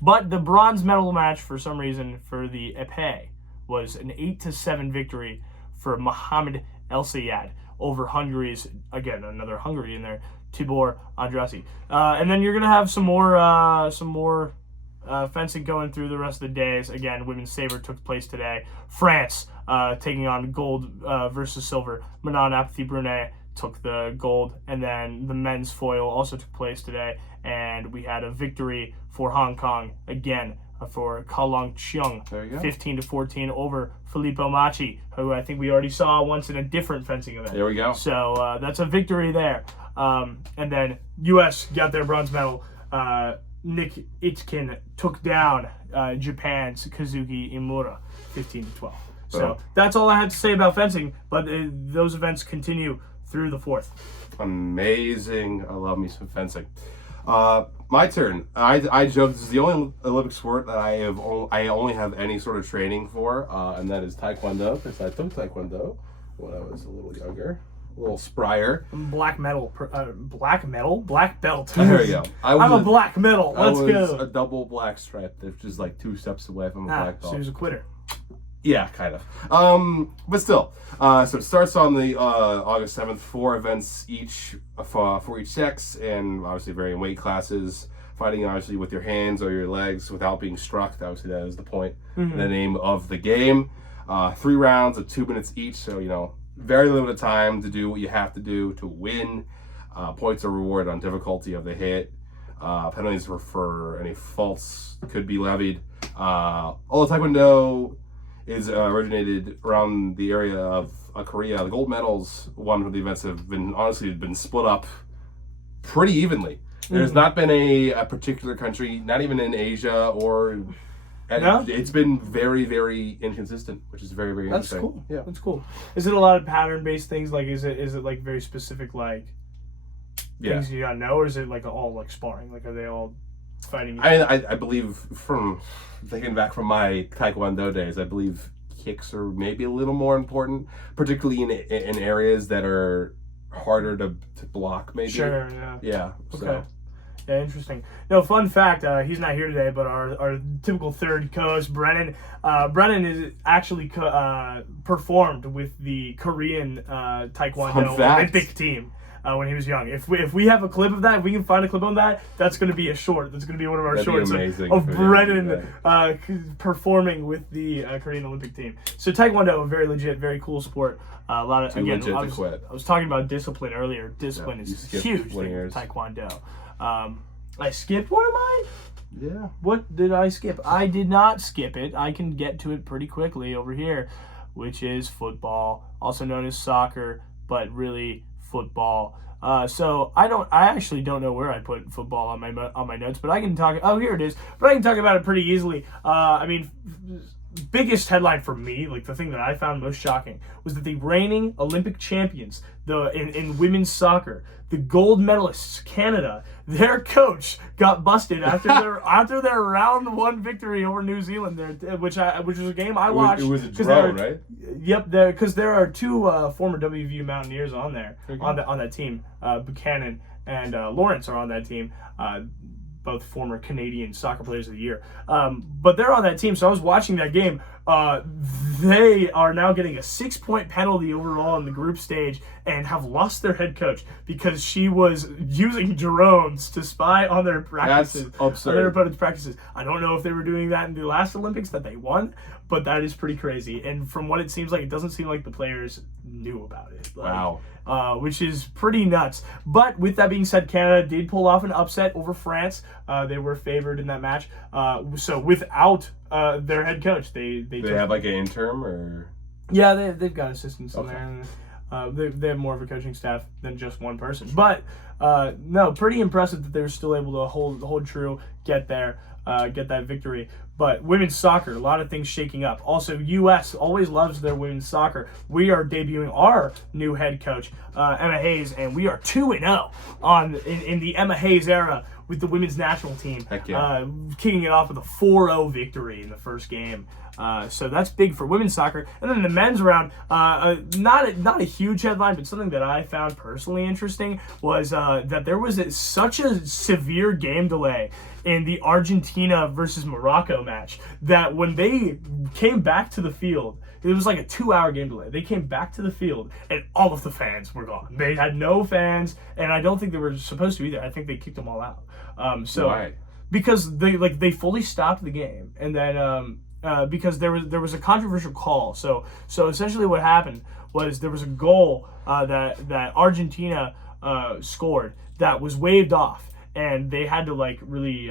But the bronze medal match, for some reason, for the épée, was an 8-7 victory for Mohamed El Sayed over Hungary's, again, another Hungary in there, Tibor Andrassy. And then you're going to have some more fencing going through the rest of the days. Again, women's saber took place today. France taking on gold versus silver. Manon Apathy-Brunet took the gold, and then the men's foil also took place today. And we had a victory for Hong Kong again for Kalong Cheung, 15-14 over Filippo Machi, who I think we already saw once in a different fencing event. There we go. So that's a victory there. And then U.S. got their bronze medal. Nick Itkin took down Japan's Kazuki Imura, 15-12. So that's all I had to say about fencing, but those events continue through the 4th. Amazing. I love me some fencing. My turn. I joke, this is the only Olympic sport that I only have any sort of training for, and that is Tae Kwon Do, because I took Tae Kwon Do when I was a little younger. A little sprier. Black belt. There we go. I'm a black medal. Let's go. I was a double black stripe, which is like 2 steps away from a black belt. So he was a quitter. Yeah, kind of. But still. So it starts on the August 7th. 4 events each for each sex, and obviously varying weight classes. Fighting obviously with your hands or your legs without being struck. Obviously that is the point. Mm-hmm. The name of the game. 3 rounds of 2 minutes each. So very limited time to do what you have to do to win. Points are rewarded on difficulty of the hit. Penalties for any faults could be levied. All the Taekwondo is originated around the area of Korea. The gold medals won for the events have been split up pretty evenly. There's not been a particular country, not even in Asia or And No? it's been very, very inconsistent, which is very, very That's interesting. cool. Yeah. That's cool. Is it a lot of pattern-based things? Like, is it like very specific, like things you gotta know, or is it like all like sparring? Like, are they all fighting? I believe, from thinking back from my Tae Kwon Do days, I believe kicks are maybe a little more important, particularly in areas that are harder to block, maybe. Sure, yeah. Yeah. Okay. So. Yeah, interesting. No, fun fact, he's not here today, but our typical third co-host, Brennan, is actually performed with the Korean Taekwondo Olympic team when he was young. If we have a clip of that, if we can find a clip on that, that's going to be a short. That's going to be one of our shorts of Brennan performing with the Korean Olympic team. So Taekwondo, a very legit, very cool sport. A lot of, again, I was talking about discipline earlier. Discipline is huge thing in Taekwondo. I skipped one of mine? Yeah. What did I skip? I did not skip it. I can get to it pretty quickly over here, which is football, also known as soccer, but really football. So I actually don't know where I put football on my notes, but I can talk. Oh, here it is. But I can talk about it pretty easily. I mean, biggest headline for me, like the thing that I found most shocking, was that the reigning Olympic champions, in women's soccer, the gold medalists, Canada, their coach got busted after their round 1 victory over New Zealand, which was a game I watched. It was a draw, right? Yep, because there are 2 former WVU Mountaineers on there, on that team. Buchanan and Lawrence are on that team. Both former Canadian Soccer Players of the Year. But they're on that team, so I was watching that game. They are now getting a 6-point penalty overall in the group stage and have lost their head coach because she was using drones to spy on their practices. That's absurd. On their opponent's practices. I don't know if they were doing that in the last Olympics that they won, but that is pretty crazy. And from what it seems like, it doesn't seem like the players knew about it. Wow. Which is pretty nuts. But with that being said, Canada did pull off an upset over France. They were favored in that match. So without their head coach, they have like an interim, or yeah, they've got assistants in there. And, they have more of a coaching staff than just one person. But no, pretty impressive that they were still able to hold true, get there, get that victory. But women's soccer, a lot of things shaking up. Also, U.S. always loves their women's soccer. We are debuting our new head coach, Emma Hayes, and we are 2-0 in the Emma Hayes era with the women's national team. Heck yeah. Kicking it off with a 4-0 victory in the first game. So that's big for women's soccer. And then the men's round, not a huge headline, but something that I found personally interesting was that there was such a severe game delay in the Argentina versus Morocco match that when they came back to the field, it was like a 2-hour game delay. They came back to the field and all of the fans were gone. They had no fans, and I don't think they were supposed to either. I think they kicked them all out. Why? Because they fully stopped the game, and then because there was a controversial call. So essentially what happened was there was a goal that Argentina scored that was waved off, and they had to really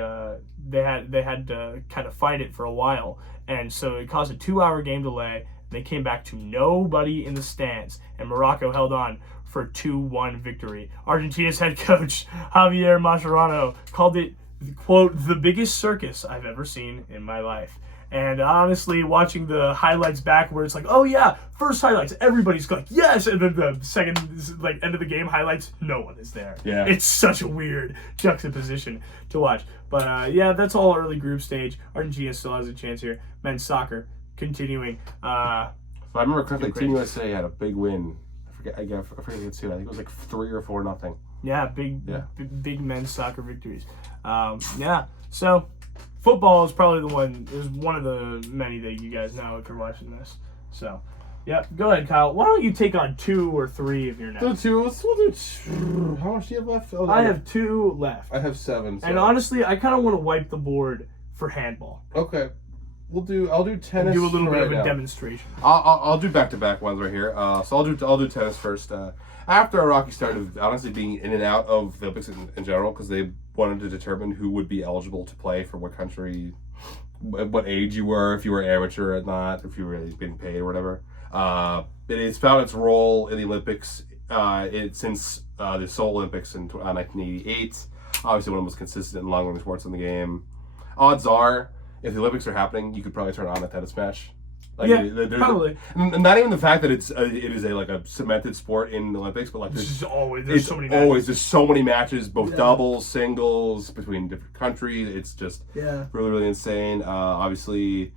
they had to kind of fight it for a while, and so it caused a 2-hour game delay. They came back to nobody in the stands, and Morocco held on for a 2-1 victory. Argentina's head coach Javier Mascherano called it, quote, the biggest circus I've ever seen in my life. And honestly, watching the highlights back where it's like, oh yeah, first highlights, everybody's like, yes, and then the second, end of the game highlights, no one is there. Yeah. It's such a weird juxtaposition to watch. But yeah, that's all early group stage. Argentina still has a chance here. Men's soccer continuing. If I remember correctly, Team USA had a big win. I forget who too. I think it was like 3 or 4-0. Yeah, big men's soccer victories. So football is probably one of the many that you guys know if you're watching this. So, yeah, go ahead, Kyle. Why don't you take on 2 or 3 of your next? We'll do 2. How much do you have left? I have 2 left. I have 7. So. And honestly, I kind of want to wipe the board for handball. Okay. I'll do tennis. Do a little bit of a now. demonstration. I'll do back-to-back ones right here. So I'll do tennis first. After a rocky start of honestly being in and out of the Olympics in general, because they wanted to determine who would be eligible to play for what country, what age you were, if you were amateur or not, if you were really being paid or whatever. It has found its role in the Olympics since the Seoul Olympics in 1988. Obviously, one of the most consistent and long-running sports in the game. Odds are, if the Olympics are happening, you could probably turn on a tennis match. Like, Yeah, probably. And not even the fact that it is a cemented sport in the Olympics, but like There's so many matches. There's so many matches, both doubles, singles, between different countries. It's just really, really insane. Obviously,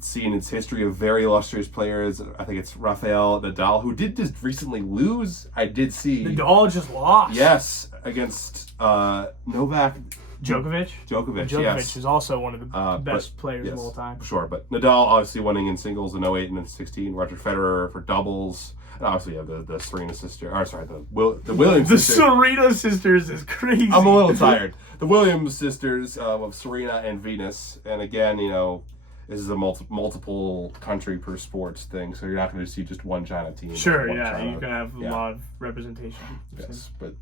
seeing its history of very illustrious players. I think it's Rafael Nadal, who did just recently lose. I did see Nadal just lost. Yes, against Novak. Djokovic, yes. is also one of the best players of all time. Sure, but Nadal obviously winning in singles in 08 and in 16. Roger Federer for doubles. And obviously you have the Serena sister. The Williams The sisters. Serena sisters is crazy. I'm a little tired. The Williams sisters of Serena and Venus. And again, this is a multiple country per sports thing, so you're not going to see just one China team. Sure, you're going to have a lot of representation. Yes, but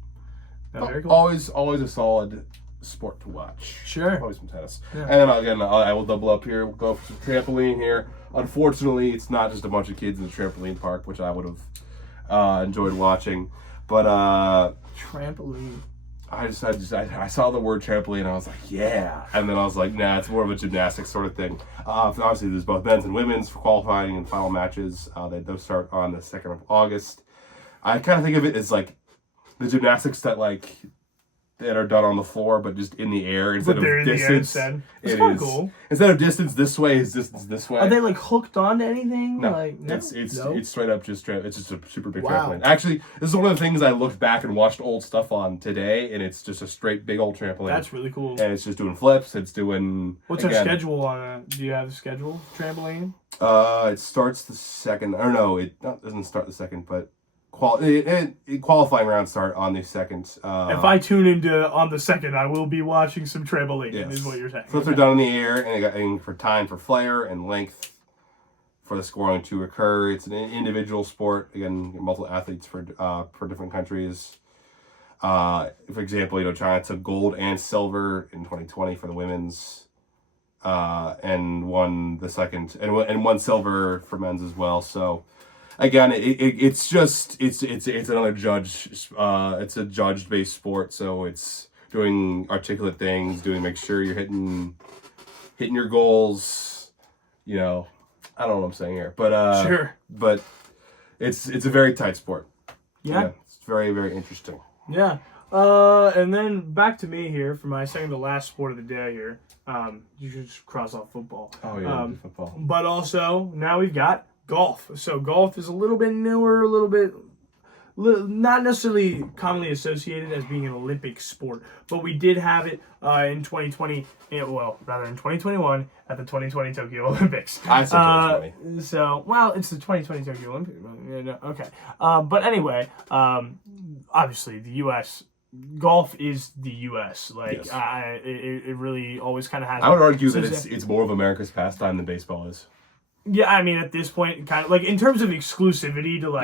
very cool. always a solid sport to watch. Sure. Always some tennis. Yeah. And then again, I will double up here. We'll go for some trampoline here. Unfortunately, it's not just a bunch of kids in the trampoline park, which I would have enjoyed watching. But trampoline. I saw the word trampoline and I was like, yeah. And then I was like, nah, it's more of a gymnastics sort of thing. Obviously, there's both men's and women's for qualifying and final matches. Those start on the 2nd of August. I kind of think of it as like the gymnastics that are done on the floor, but just in the air instead of distance. It's kind of cool. Instead of distance this way, is distance this way. Are they hooked onto anything? No, it's straight up just it's just a super big trampoline. Actually, this is one of the things I looked back and watched old stuff on today, and it's just a straight big old trampoline. That's really cool. And it's just doing flips. It's doing. What's our schedule on it? Do you have a schedule trampoline? It starts the 2nd. Or no, it doesn't start the 2nd, but. Qualifying rounds start on the 2nd. If I tune into on the 2nd, I will be watching some trampoline. Yes. Is what you're saying. Flips are done in the air, and they got for time for flare and length for the scoring to occur. It's an individual sport. Again, multiple athletes for different countries. For example, China took gold and silver in 2020 for the women's, and won the second, and won silver for men's as well. So. Again, it's another judge. It's a judge-based sport, so it's doing articulate things, make sure you're hitting your goals. I don't know what I'm saying here, but sure. But it's a very tight sport. Yeah, it's very, very interesting. Yeah. And then back to me here for my second to last sport of the day here. You should just cross off football. Oh yeah, football. But also now we've got golf. So golf is a little bit newer, not necessarily commonly associated as being an Olympic sport, but we did have it in 2020, in 2021 at the 2020 Tokyo Olympics. I said 2020. So, it's the 2020 Tokyo Olympics. Okay. But anyway, obviously the U.S., golf is the U.S. Yes. It really always kind of has. I would argue that it's more of America's pastime than baseball is. Yeah, I mean, at this point, kind of in terms of exclusivity to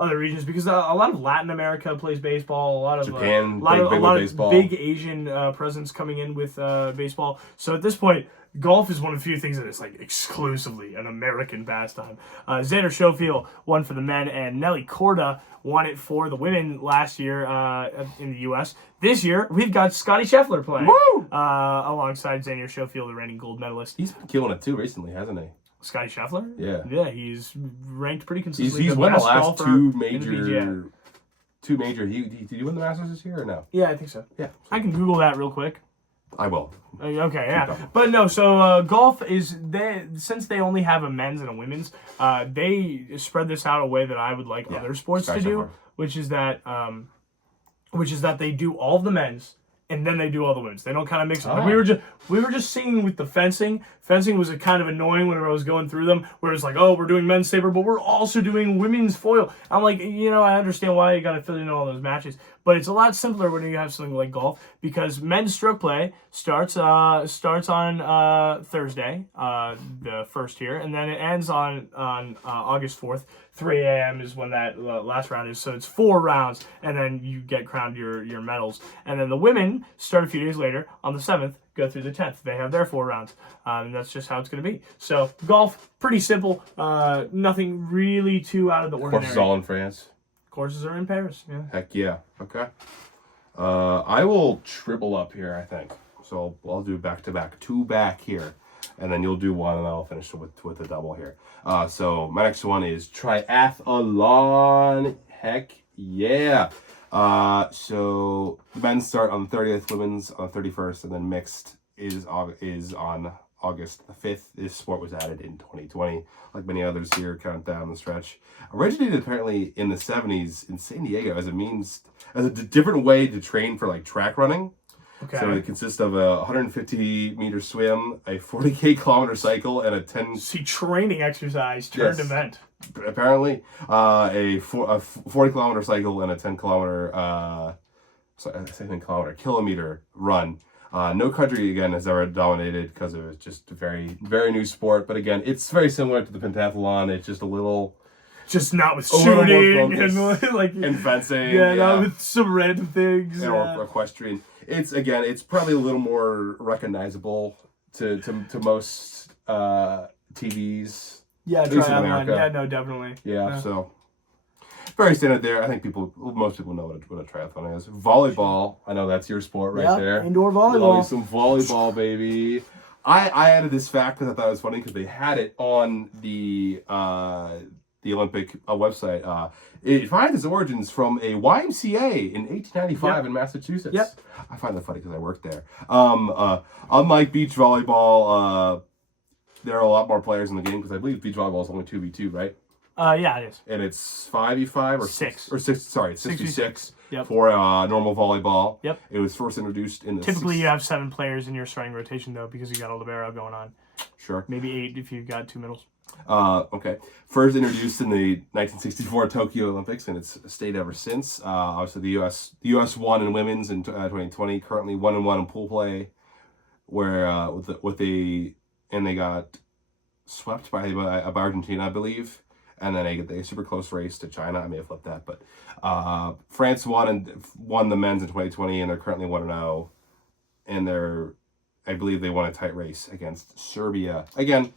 other regions, because a lot of Latin America plays baseball, a lot of Japan, a lot of big Asian presence coming in with baseball. So at this point, golf is one of the few things that is exclusively an American pastime. Xander Schofield won for the men, and Nelly Korda won it for the women last year in the U.S. This year, we've got Scotty Scheffler playing alongside Xander Schofield, the reigning gold medalist. He's been killing it too recently, hasn't he? Scotty Scheffler? Yeah. Yeah, he's ranked pretty consistently. He's won the last two major. Did you win the Masters this year or no? Yeah, I think so. Yeah. I can Google that real quick. I will. Okay, yeah. But no, so golf is, since they only have a men's and a women's, they spread this out a way that I would like other sports to do, which is that they do all of the men's and then they do all the women's. They don't kind of mix them. Like we were just seeing with the fencing. Fencing was kind of annoying whenever I was going through them, where it's we're doing men's saber, but we're also doing women's foil. I'm like, I understand why you got to fill in all those matches, but it's a lot simpler when you have something like golf, because men's stroke play starts on Thursday, the first here, and then it ends on August 4th. 3 a.m. is when that last round is. So it's 4 rounds, and then you get crowned your medals. And then the women start a few days later on the 7th, go through the 10th. They have their 4 rounds. And that's just how it's going to be. So golf, pretty simple. Nothing really too out of the ordinary. Courses all in France. Courses are in Paris. Yeah. Heck yeah. Okay. I will triple up here, I think. So I'll do back to back. 2 back here. and then you'll do one, and I'll finish with a double here. So my next one is triathlon. Heck yeah! So the men's start on the 30th, women's on the 31st, and then mixed is on August the 5th. This sport was added in 2020, like many others here, count down the stretch. Originated apparently in the 70s in San Diego as a different way to train for like track running. Okay. So it consists of a 150 meter swim, a 40K kilometer cycle, and a 10. Training exercise turned event. Apparently, a 40 kilometer cycle and a 10 kilometer, kilometer run. No country, again, has ever dominated because it was just a very, very new sport. But again, it's very similar to the pentathlon. It's just a little... Just not with shooting and fencing. Yeah, not with some random things. Or equestrian. It's probably a little more recognizable to most TVs. Yeah, triathlon. Yeah, no, definitely. Yeah, so very standard there. I think most people know what a triathlon is. Volleyball, I know that's your sport right there. Indoor volleyball. Love some volleyball, baby. I added this fact because I thought it was funny because they had it on the Olympic website. It finds its origins from a YMCA in 1895 in Massachusetts. Yep. I find that funny because I worked there. Unlike beach volleyball, there are a lot more players in the game because I believe beach volleyball is only 2v2, right? Yeah, it is. And it's 5v5 or 6. Or 6, sorry, it's 6v6 Yep. for normal volleyball. Yep. It was first introduced in the Typically, you have 7 players in your starting rotation, though, because you got a libero going on. Sure. Maybe 8 if you got 2 middles. Okay. First introduced in the 1964 Tokyo Olympics, and it's stayed ever since. Obviously, the U.S. won in women's in 2020. Currently 1-1 in pool play, where they got swept by Argentina, I believe, and then a super close race to China. I may have flipped that, but France won the men's in 2020, and they're currently 1-0, and I believe they won a tight race against Serbia. Again,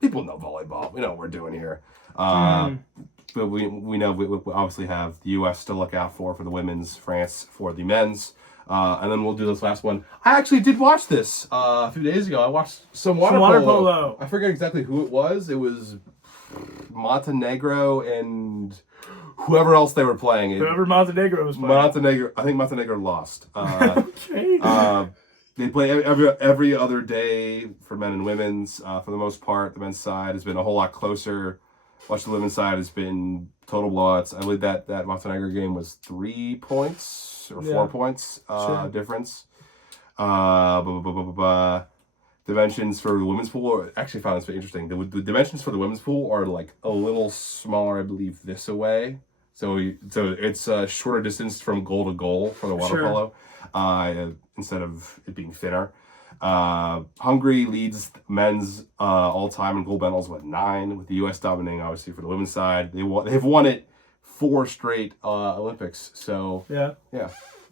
people know volleyball. We know what we're doing here. But we know we obviously have the U.S. to look out for the women's, France for the men's. And then we'll do this last one. I actually did watch this a few days ago. I watched some water polo. I forget exactly who it was. It was Montenegro and whoever else they were playing. Whoever Montenegro was playing. I think Montenegro lost. Okay. They play every other day for men and women's. For the most part, the men's side has been a whole lot closer. Watch the women's side has been total blowouts. I believe that Montenegro game was 3 points or 4 points difference. Dimensions for the women's pool. I actually found this very interesting. The dimensions for the women's pool are like a little smaller, I believe, this away. So it's a shorter distance from goal to goal for the water polo. Instead of it being thinner. Hungary leads men's all-time in gold medals with 9, with the U.S. dominating, obviously, for the women's side. They've won it 4 straight Olympics. So, yeah.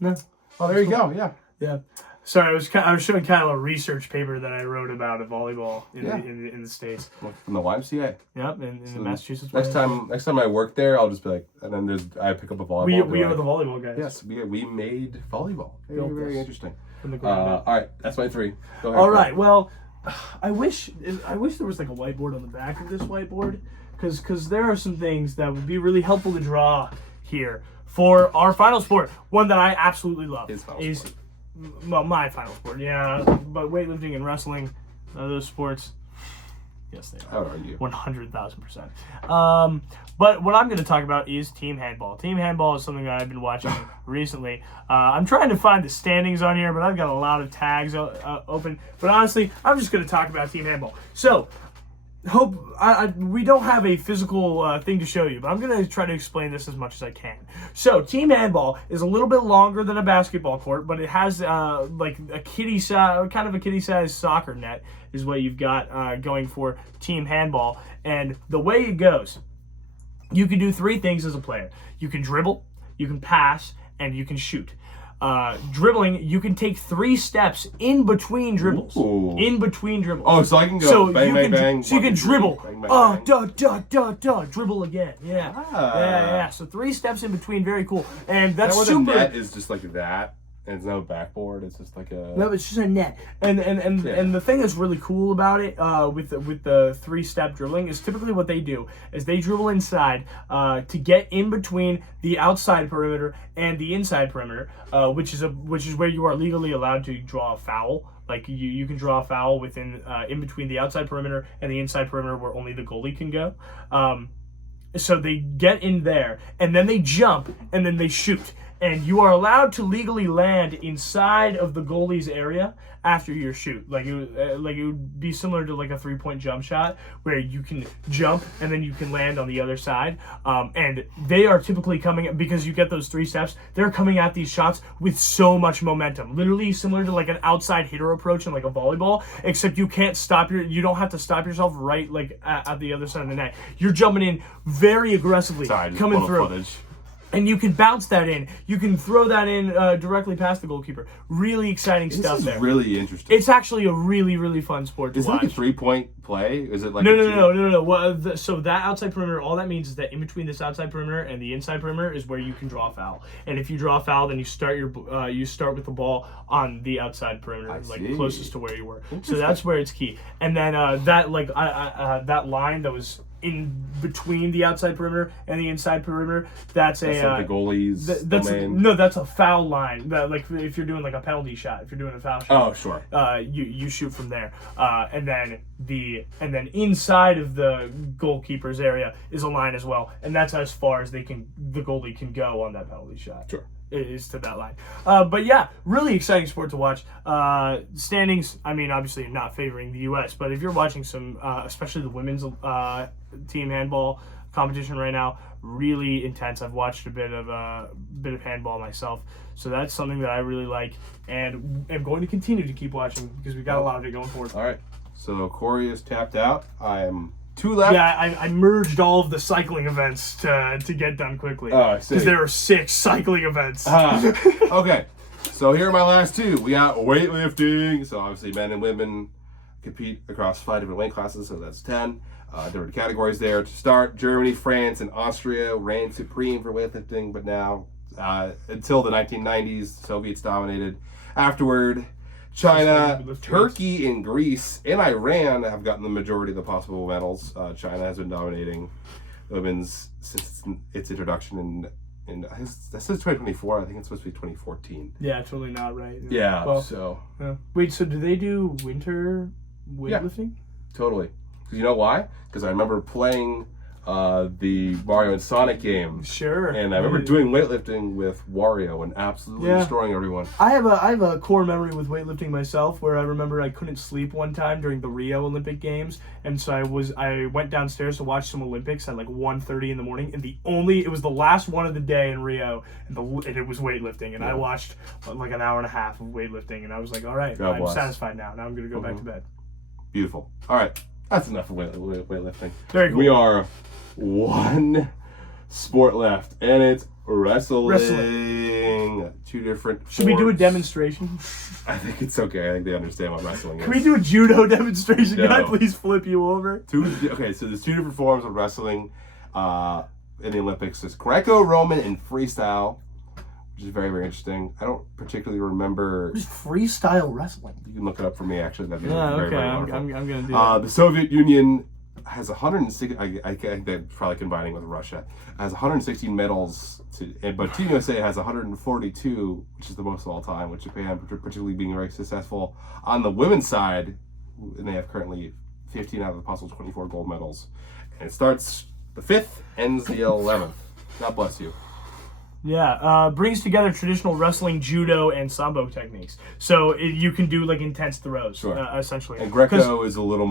No. Oh, there you go, yeah. Sorry, I was showing kind of a research paper that I wrote about volleyball in the States. From the YMCA. Yep, in the Massachusetts. Next time I work there, I'll just be like, and then I pick up a volleyball. We are the volleyball guys. Yes, we made volleyball. Very interesting. From the ground up. All right, that's my 3. Go ahead. All right, well, I wish there was like a whiteboard on the back of this whiteboard, because there are some things that would be really helpful to draw here for our final sport. One that I absolutely love is. Well, my final sport, yeah, but weightlifting and wrestling, those sports, yes, they are. How are you? 100,000%. But what I'm going to talk about is team handball. Team handball is something that I've been watching recently. I'm trying to find the standings on here, but I've got a lot of tags open. But honestly, I'm just going to talk about team handball. So, we don't have a physical thing to show you, but I'm going to try to explain this as much as I can. So, team handball is a little bit longer than a basketball court, but it has like a kitty-sized soccer net is what you've got going for team handball. And the way it goes, you can do 3 things as a player. You can dribble, you can pass, and you can shoot. Dribbling, you can take 3 steps in between dribbles. Ooh. In between dribbles. Oh, so I can go bang, bang. So you can dribble. Bang, bang, bang. Dribble again. Yeah. Ah. Yeah. So 3 steps in between. Very cool. And that's that super. The net is just like that. And it's no backboard. It's just like a. No, it's just a net. And the thing that's really cool about it, with the 3-step dribbling, is typically what they do is they dribble inside to get in between the outside perimeter and the inside perimeter, which is where you are legally allowed to draw a foul. Like you can draw a foul within in between the outside perimeter and the inside perimeter where only the goalie can go. So they get in there and then they jump and then they shoot. And you are allowed to legally land inside of the goalie's area after your shoot. Like it would be similar to like a 3-point jump shot where you can jump and then you can land on the other side. And they are typically coming, because you get those 3 steps, they're coming at these shots with so much momentum. Literally similar to like an outside hitter approach in like a volleyball, except you don't have to stop yourself right like at the other side of the net. You're jumping in very aggressively, coming through. Footage. And you can bounce that in. You can throw that in directly past the goalkeeper. Really exciting stuff there. This is really interesting. It's actually a really, really fun sport to watch. Is it like a 3-point play? Is it like No. Well, so that outside perimeter, all that means is that in between this outside perimeter and the inside perimeter is where you can draw a foul. And if you draw a foul, then you start with the ball on the outside perimeter, closest to where you were. So that's where it's key. And then that line that was in between the outside perimeter and the inside perimeter, that's the goalie's domain. No, that's a foul line. Like if you're doing like a penalty shot, if you're doing a foul shot. Oh, sure. You shoot from there, and then inside of the goalkeeper's area is a line as well, and that's as far as the goalie can go on that penalty shot. Sure. It is to that line. But yeah, really exciting sport to watch. Standings, I mean, obviously not favoring the U.S., but if you're watching some, especially the women's team handball competition right now, really intense. I've watched a bit of handball myself, so that's something that I really like and am going to continue to keep watching because we got a lot of it going forward. All right, so Korey is tapped out. I'm 2 left. Yeah, I merged all of the cycling events to get done quickly. Oh, I see. Because there are 6 cycling events. Okay, so here are my last 2. We got weightlifting. So obviously men and women compete across 5 different weight classes, so that's 10. Different categories there. To start, Germany, France, and Austria reigned supreme for weightlifting, but now, until the 1990s, Soviets dominated. Afterward, China, Turkey, and Greece, and Iran have gotten the majority of the possible medals. China has been dominating women's since its introduction in that says 2024. I think it's supposed to be 2014. Yeah, totally not right. Yeah, well, so... Yeah. Wait, so do they do winter weightlifting? Yeah, totally. Because you know why? Because I remember playing the Mario and Sonic game. Sure. And I remember doing weightlifting with Wario and absolutely destroying everyone. I have a core memory with weightlifting myself where I remember I couldn't sleep one time during the Rio Olympic Games, and so I went downstairs to watch some Olympics at like 1:30 in the morning, and it was the last one of the day in Rio, and it was weightlifting, and I watched like an hour and a half of weightlifting, and I was like, all right, I'm satisfied now. Now I'm gonna go back to bed. Beautiful. All right. That's enough of weightlifting. Very cool. We are 1 sport left, and it's wrestling. 2 different Should we do a demonstration? I think it's okay. I think they understand what wrestling is. Can we do a judo demonstration? No. Can I please flip you over? Okay, so there's 2 different forms of wrestling in the Olympics. There's Greco-Roman and freestyle, which is very, very interesting. I don't particularly remember. What's freestyle wrestling? You can look it up for me, actually. That'd be Okay. very, very wonderful. I'm going to do that. The Soviet Union has 160. I think they're probably combining with Russia. Has 116 medals, but Team USA has 142, which is the most of all time. With Japan particularly being very successful on the women's side, and they have currently 15 out of the possible 24 gold medals. And it starts the 5th, ends the 11th. God bless you. Yeah, brings together traditional wrestling, judo, and sambo techniques. So you can do like intense throws, essentially. And Greco is a little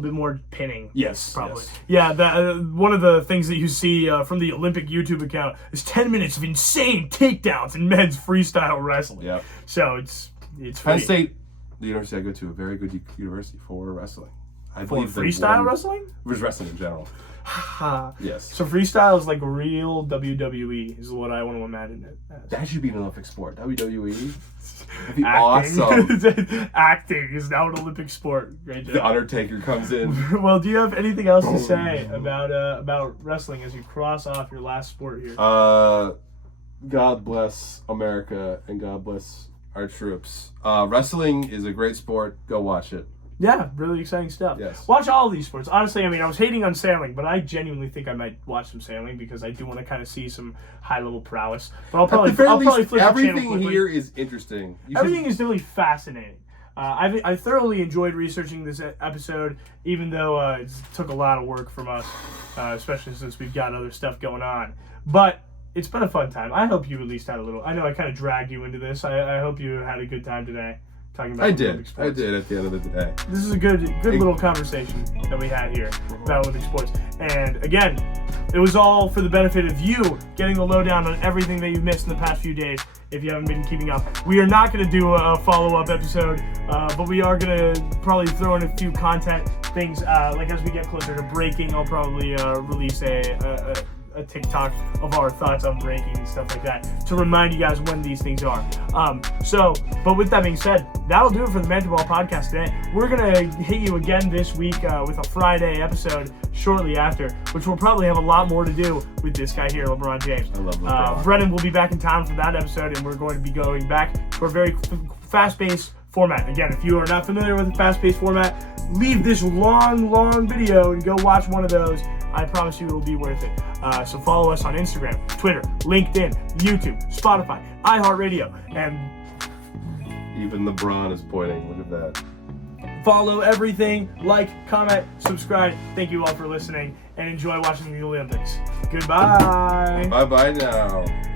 bit more pinning. Yes, probably. Yes. Yeah, one of the things that you see from the Olympic YouTube account is 10 minutes of insane takedowns in men's freestyle wrestling. Yep. So it's Penn State, the university I go to, a very good university for wrestling. I believe freestyle wrestling? There's wrestling in general. Yes. So freestyle is like real WWE is what I want to imagine it as. That should be an Olympic sport. WWE. That'd be awesome. Acting is now an Olympic sport. Great job. The Undertaker comes in. Well, do you have anything else to say about wrestling as you cross off your last sport here? God bless America and God bless our troops. Wrestling is a great sport. Go watch it. Yeah, really exciting stuff. Yes. Watch all of these sports. Honestly, I mean, I was hating on sailing, but I genuinely think I might watch some sailing because I do want to kind of see some high-level prowess. But I'll probably flip the channel everything quickly. here is interesting. Everything is really fascinating. I thoroughly enjoyed researching this episode, even though it took a lot of work from us, especially since we've got other stuff going on. But it's been a fun time. I hope you at least had a little... I know I kind of dragged you into this. I hope you had a good time today. Talking about Olympic sports. I did at the end of the day. This is a good little conversation that we had here about Olympic sports. And again, it was all for the benefit of you getting the lowdown on everything that you've missed in the past few days if you haven't been keeping up. We are not going to do a follow-up episode, but we are going to probably throw in a few content things. Like as we get closer to breaking, I'll probably release a TikTok of our thoughts on breaking and stuff like that to remind you guys when these things are. But with that being said, that'll do it for the Banter Ball podcast today. We're gonna hit you again this week with a Friday episode shortly after, which will probably have a lot more to do with this guy here, LeBron James. I love LeBron. Brennan will be back in town for that episode, and we're going to be going back to a very fast-paced format. Again, if you are not familiar with the fast-paced format, leave this long video and go watch one of those. I promise you it will be worth it. So follow us on Instagram, Twitter, LinkedIn, YouTube, Spotify, iHeartRadio, and even LeBron is pointing. Look at that. follow everything. Like, comment, subscribe. Thank you all for listening, and enjoy watching the Olympics. Goodbye. Bye-bye now.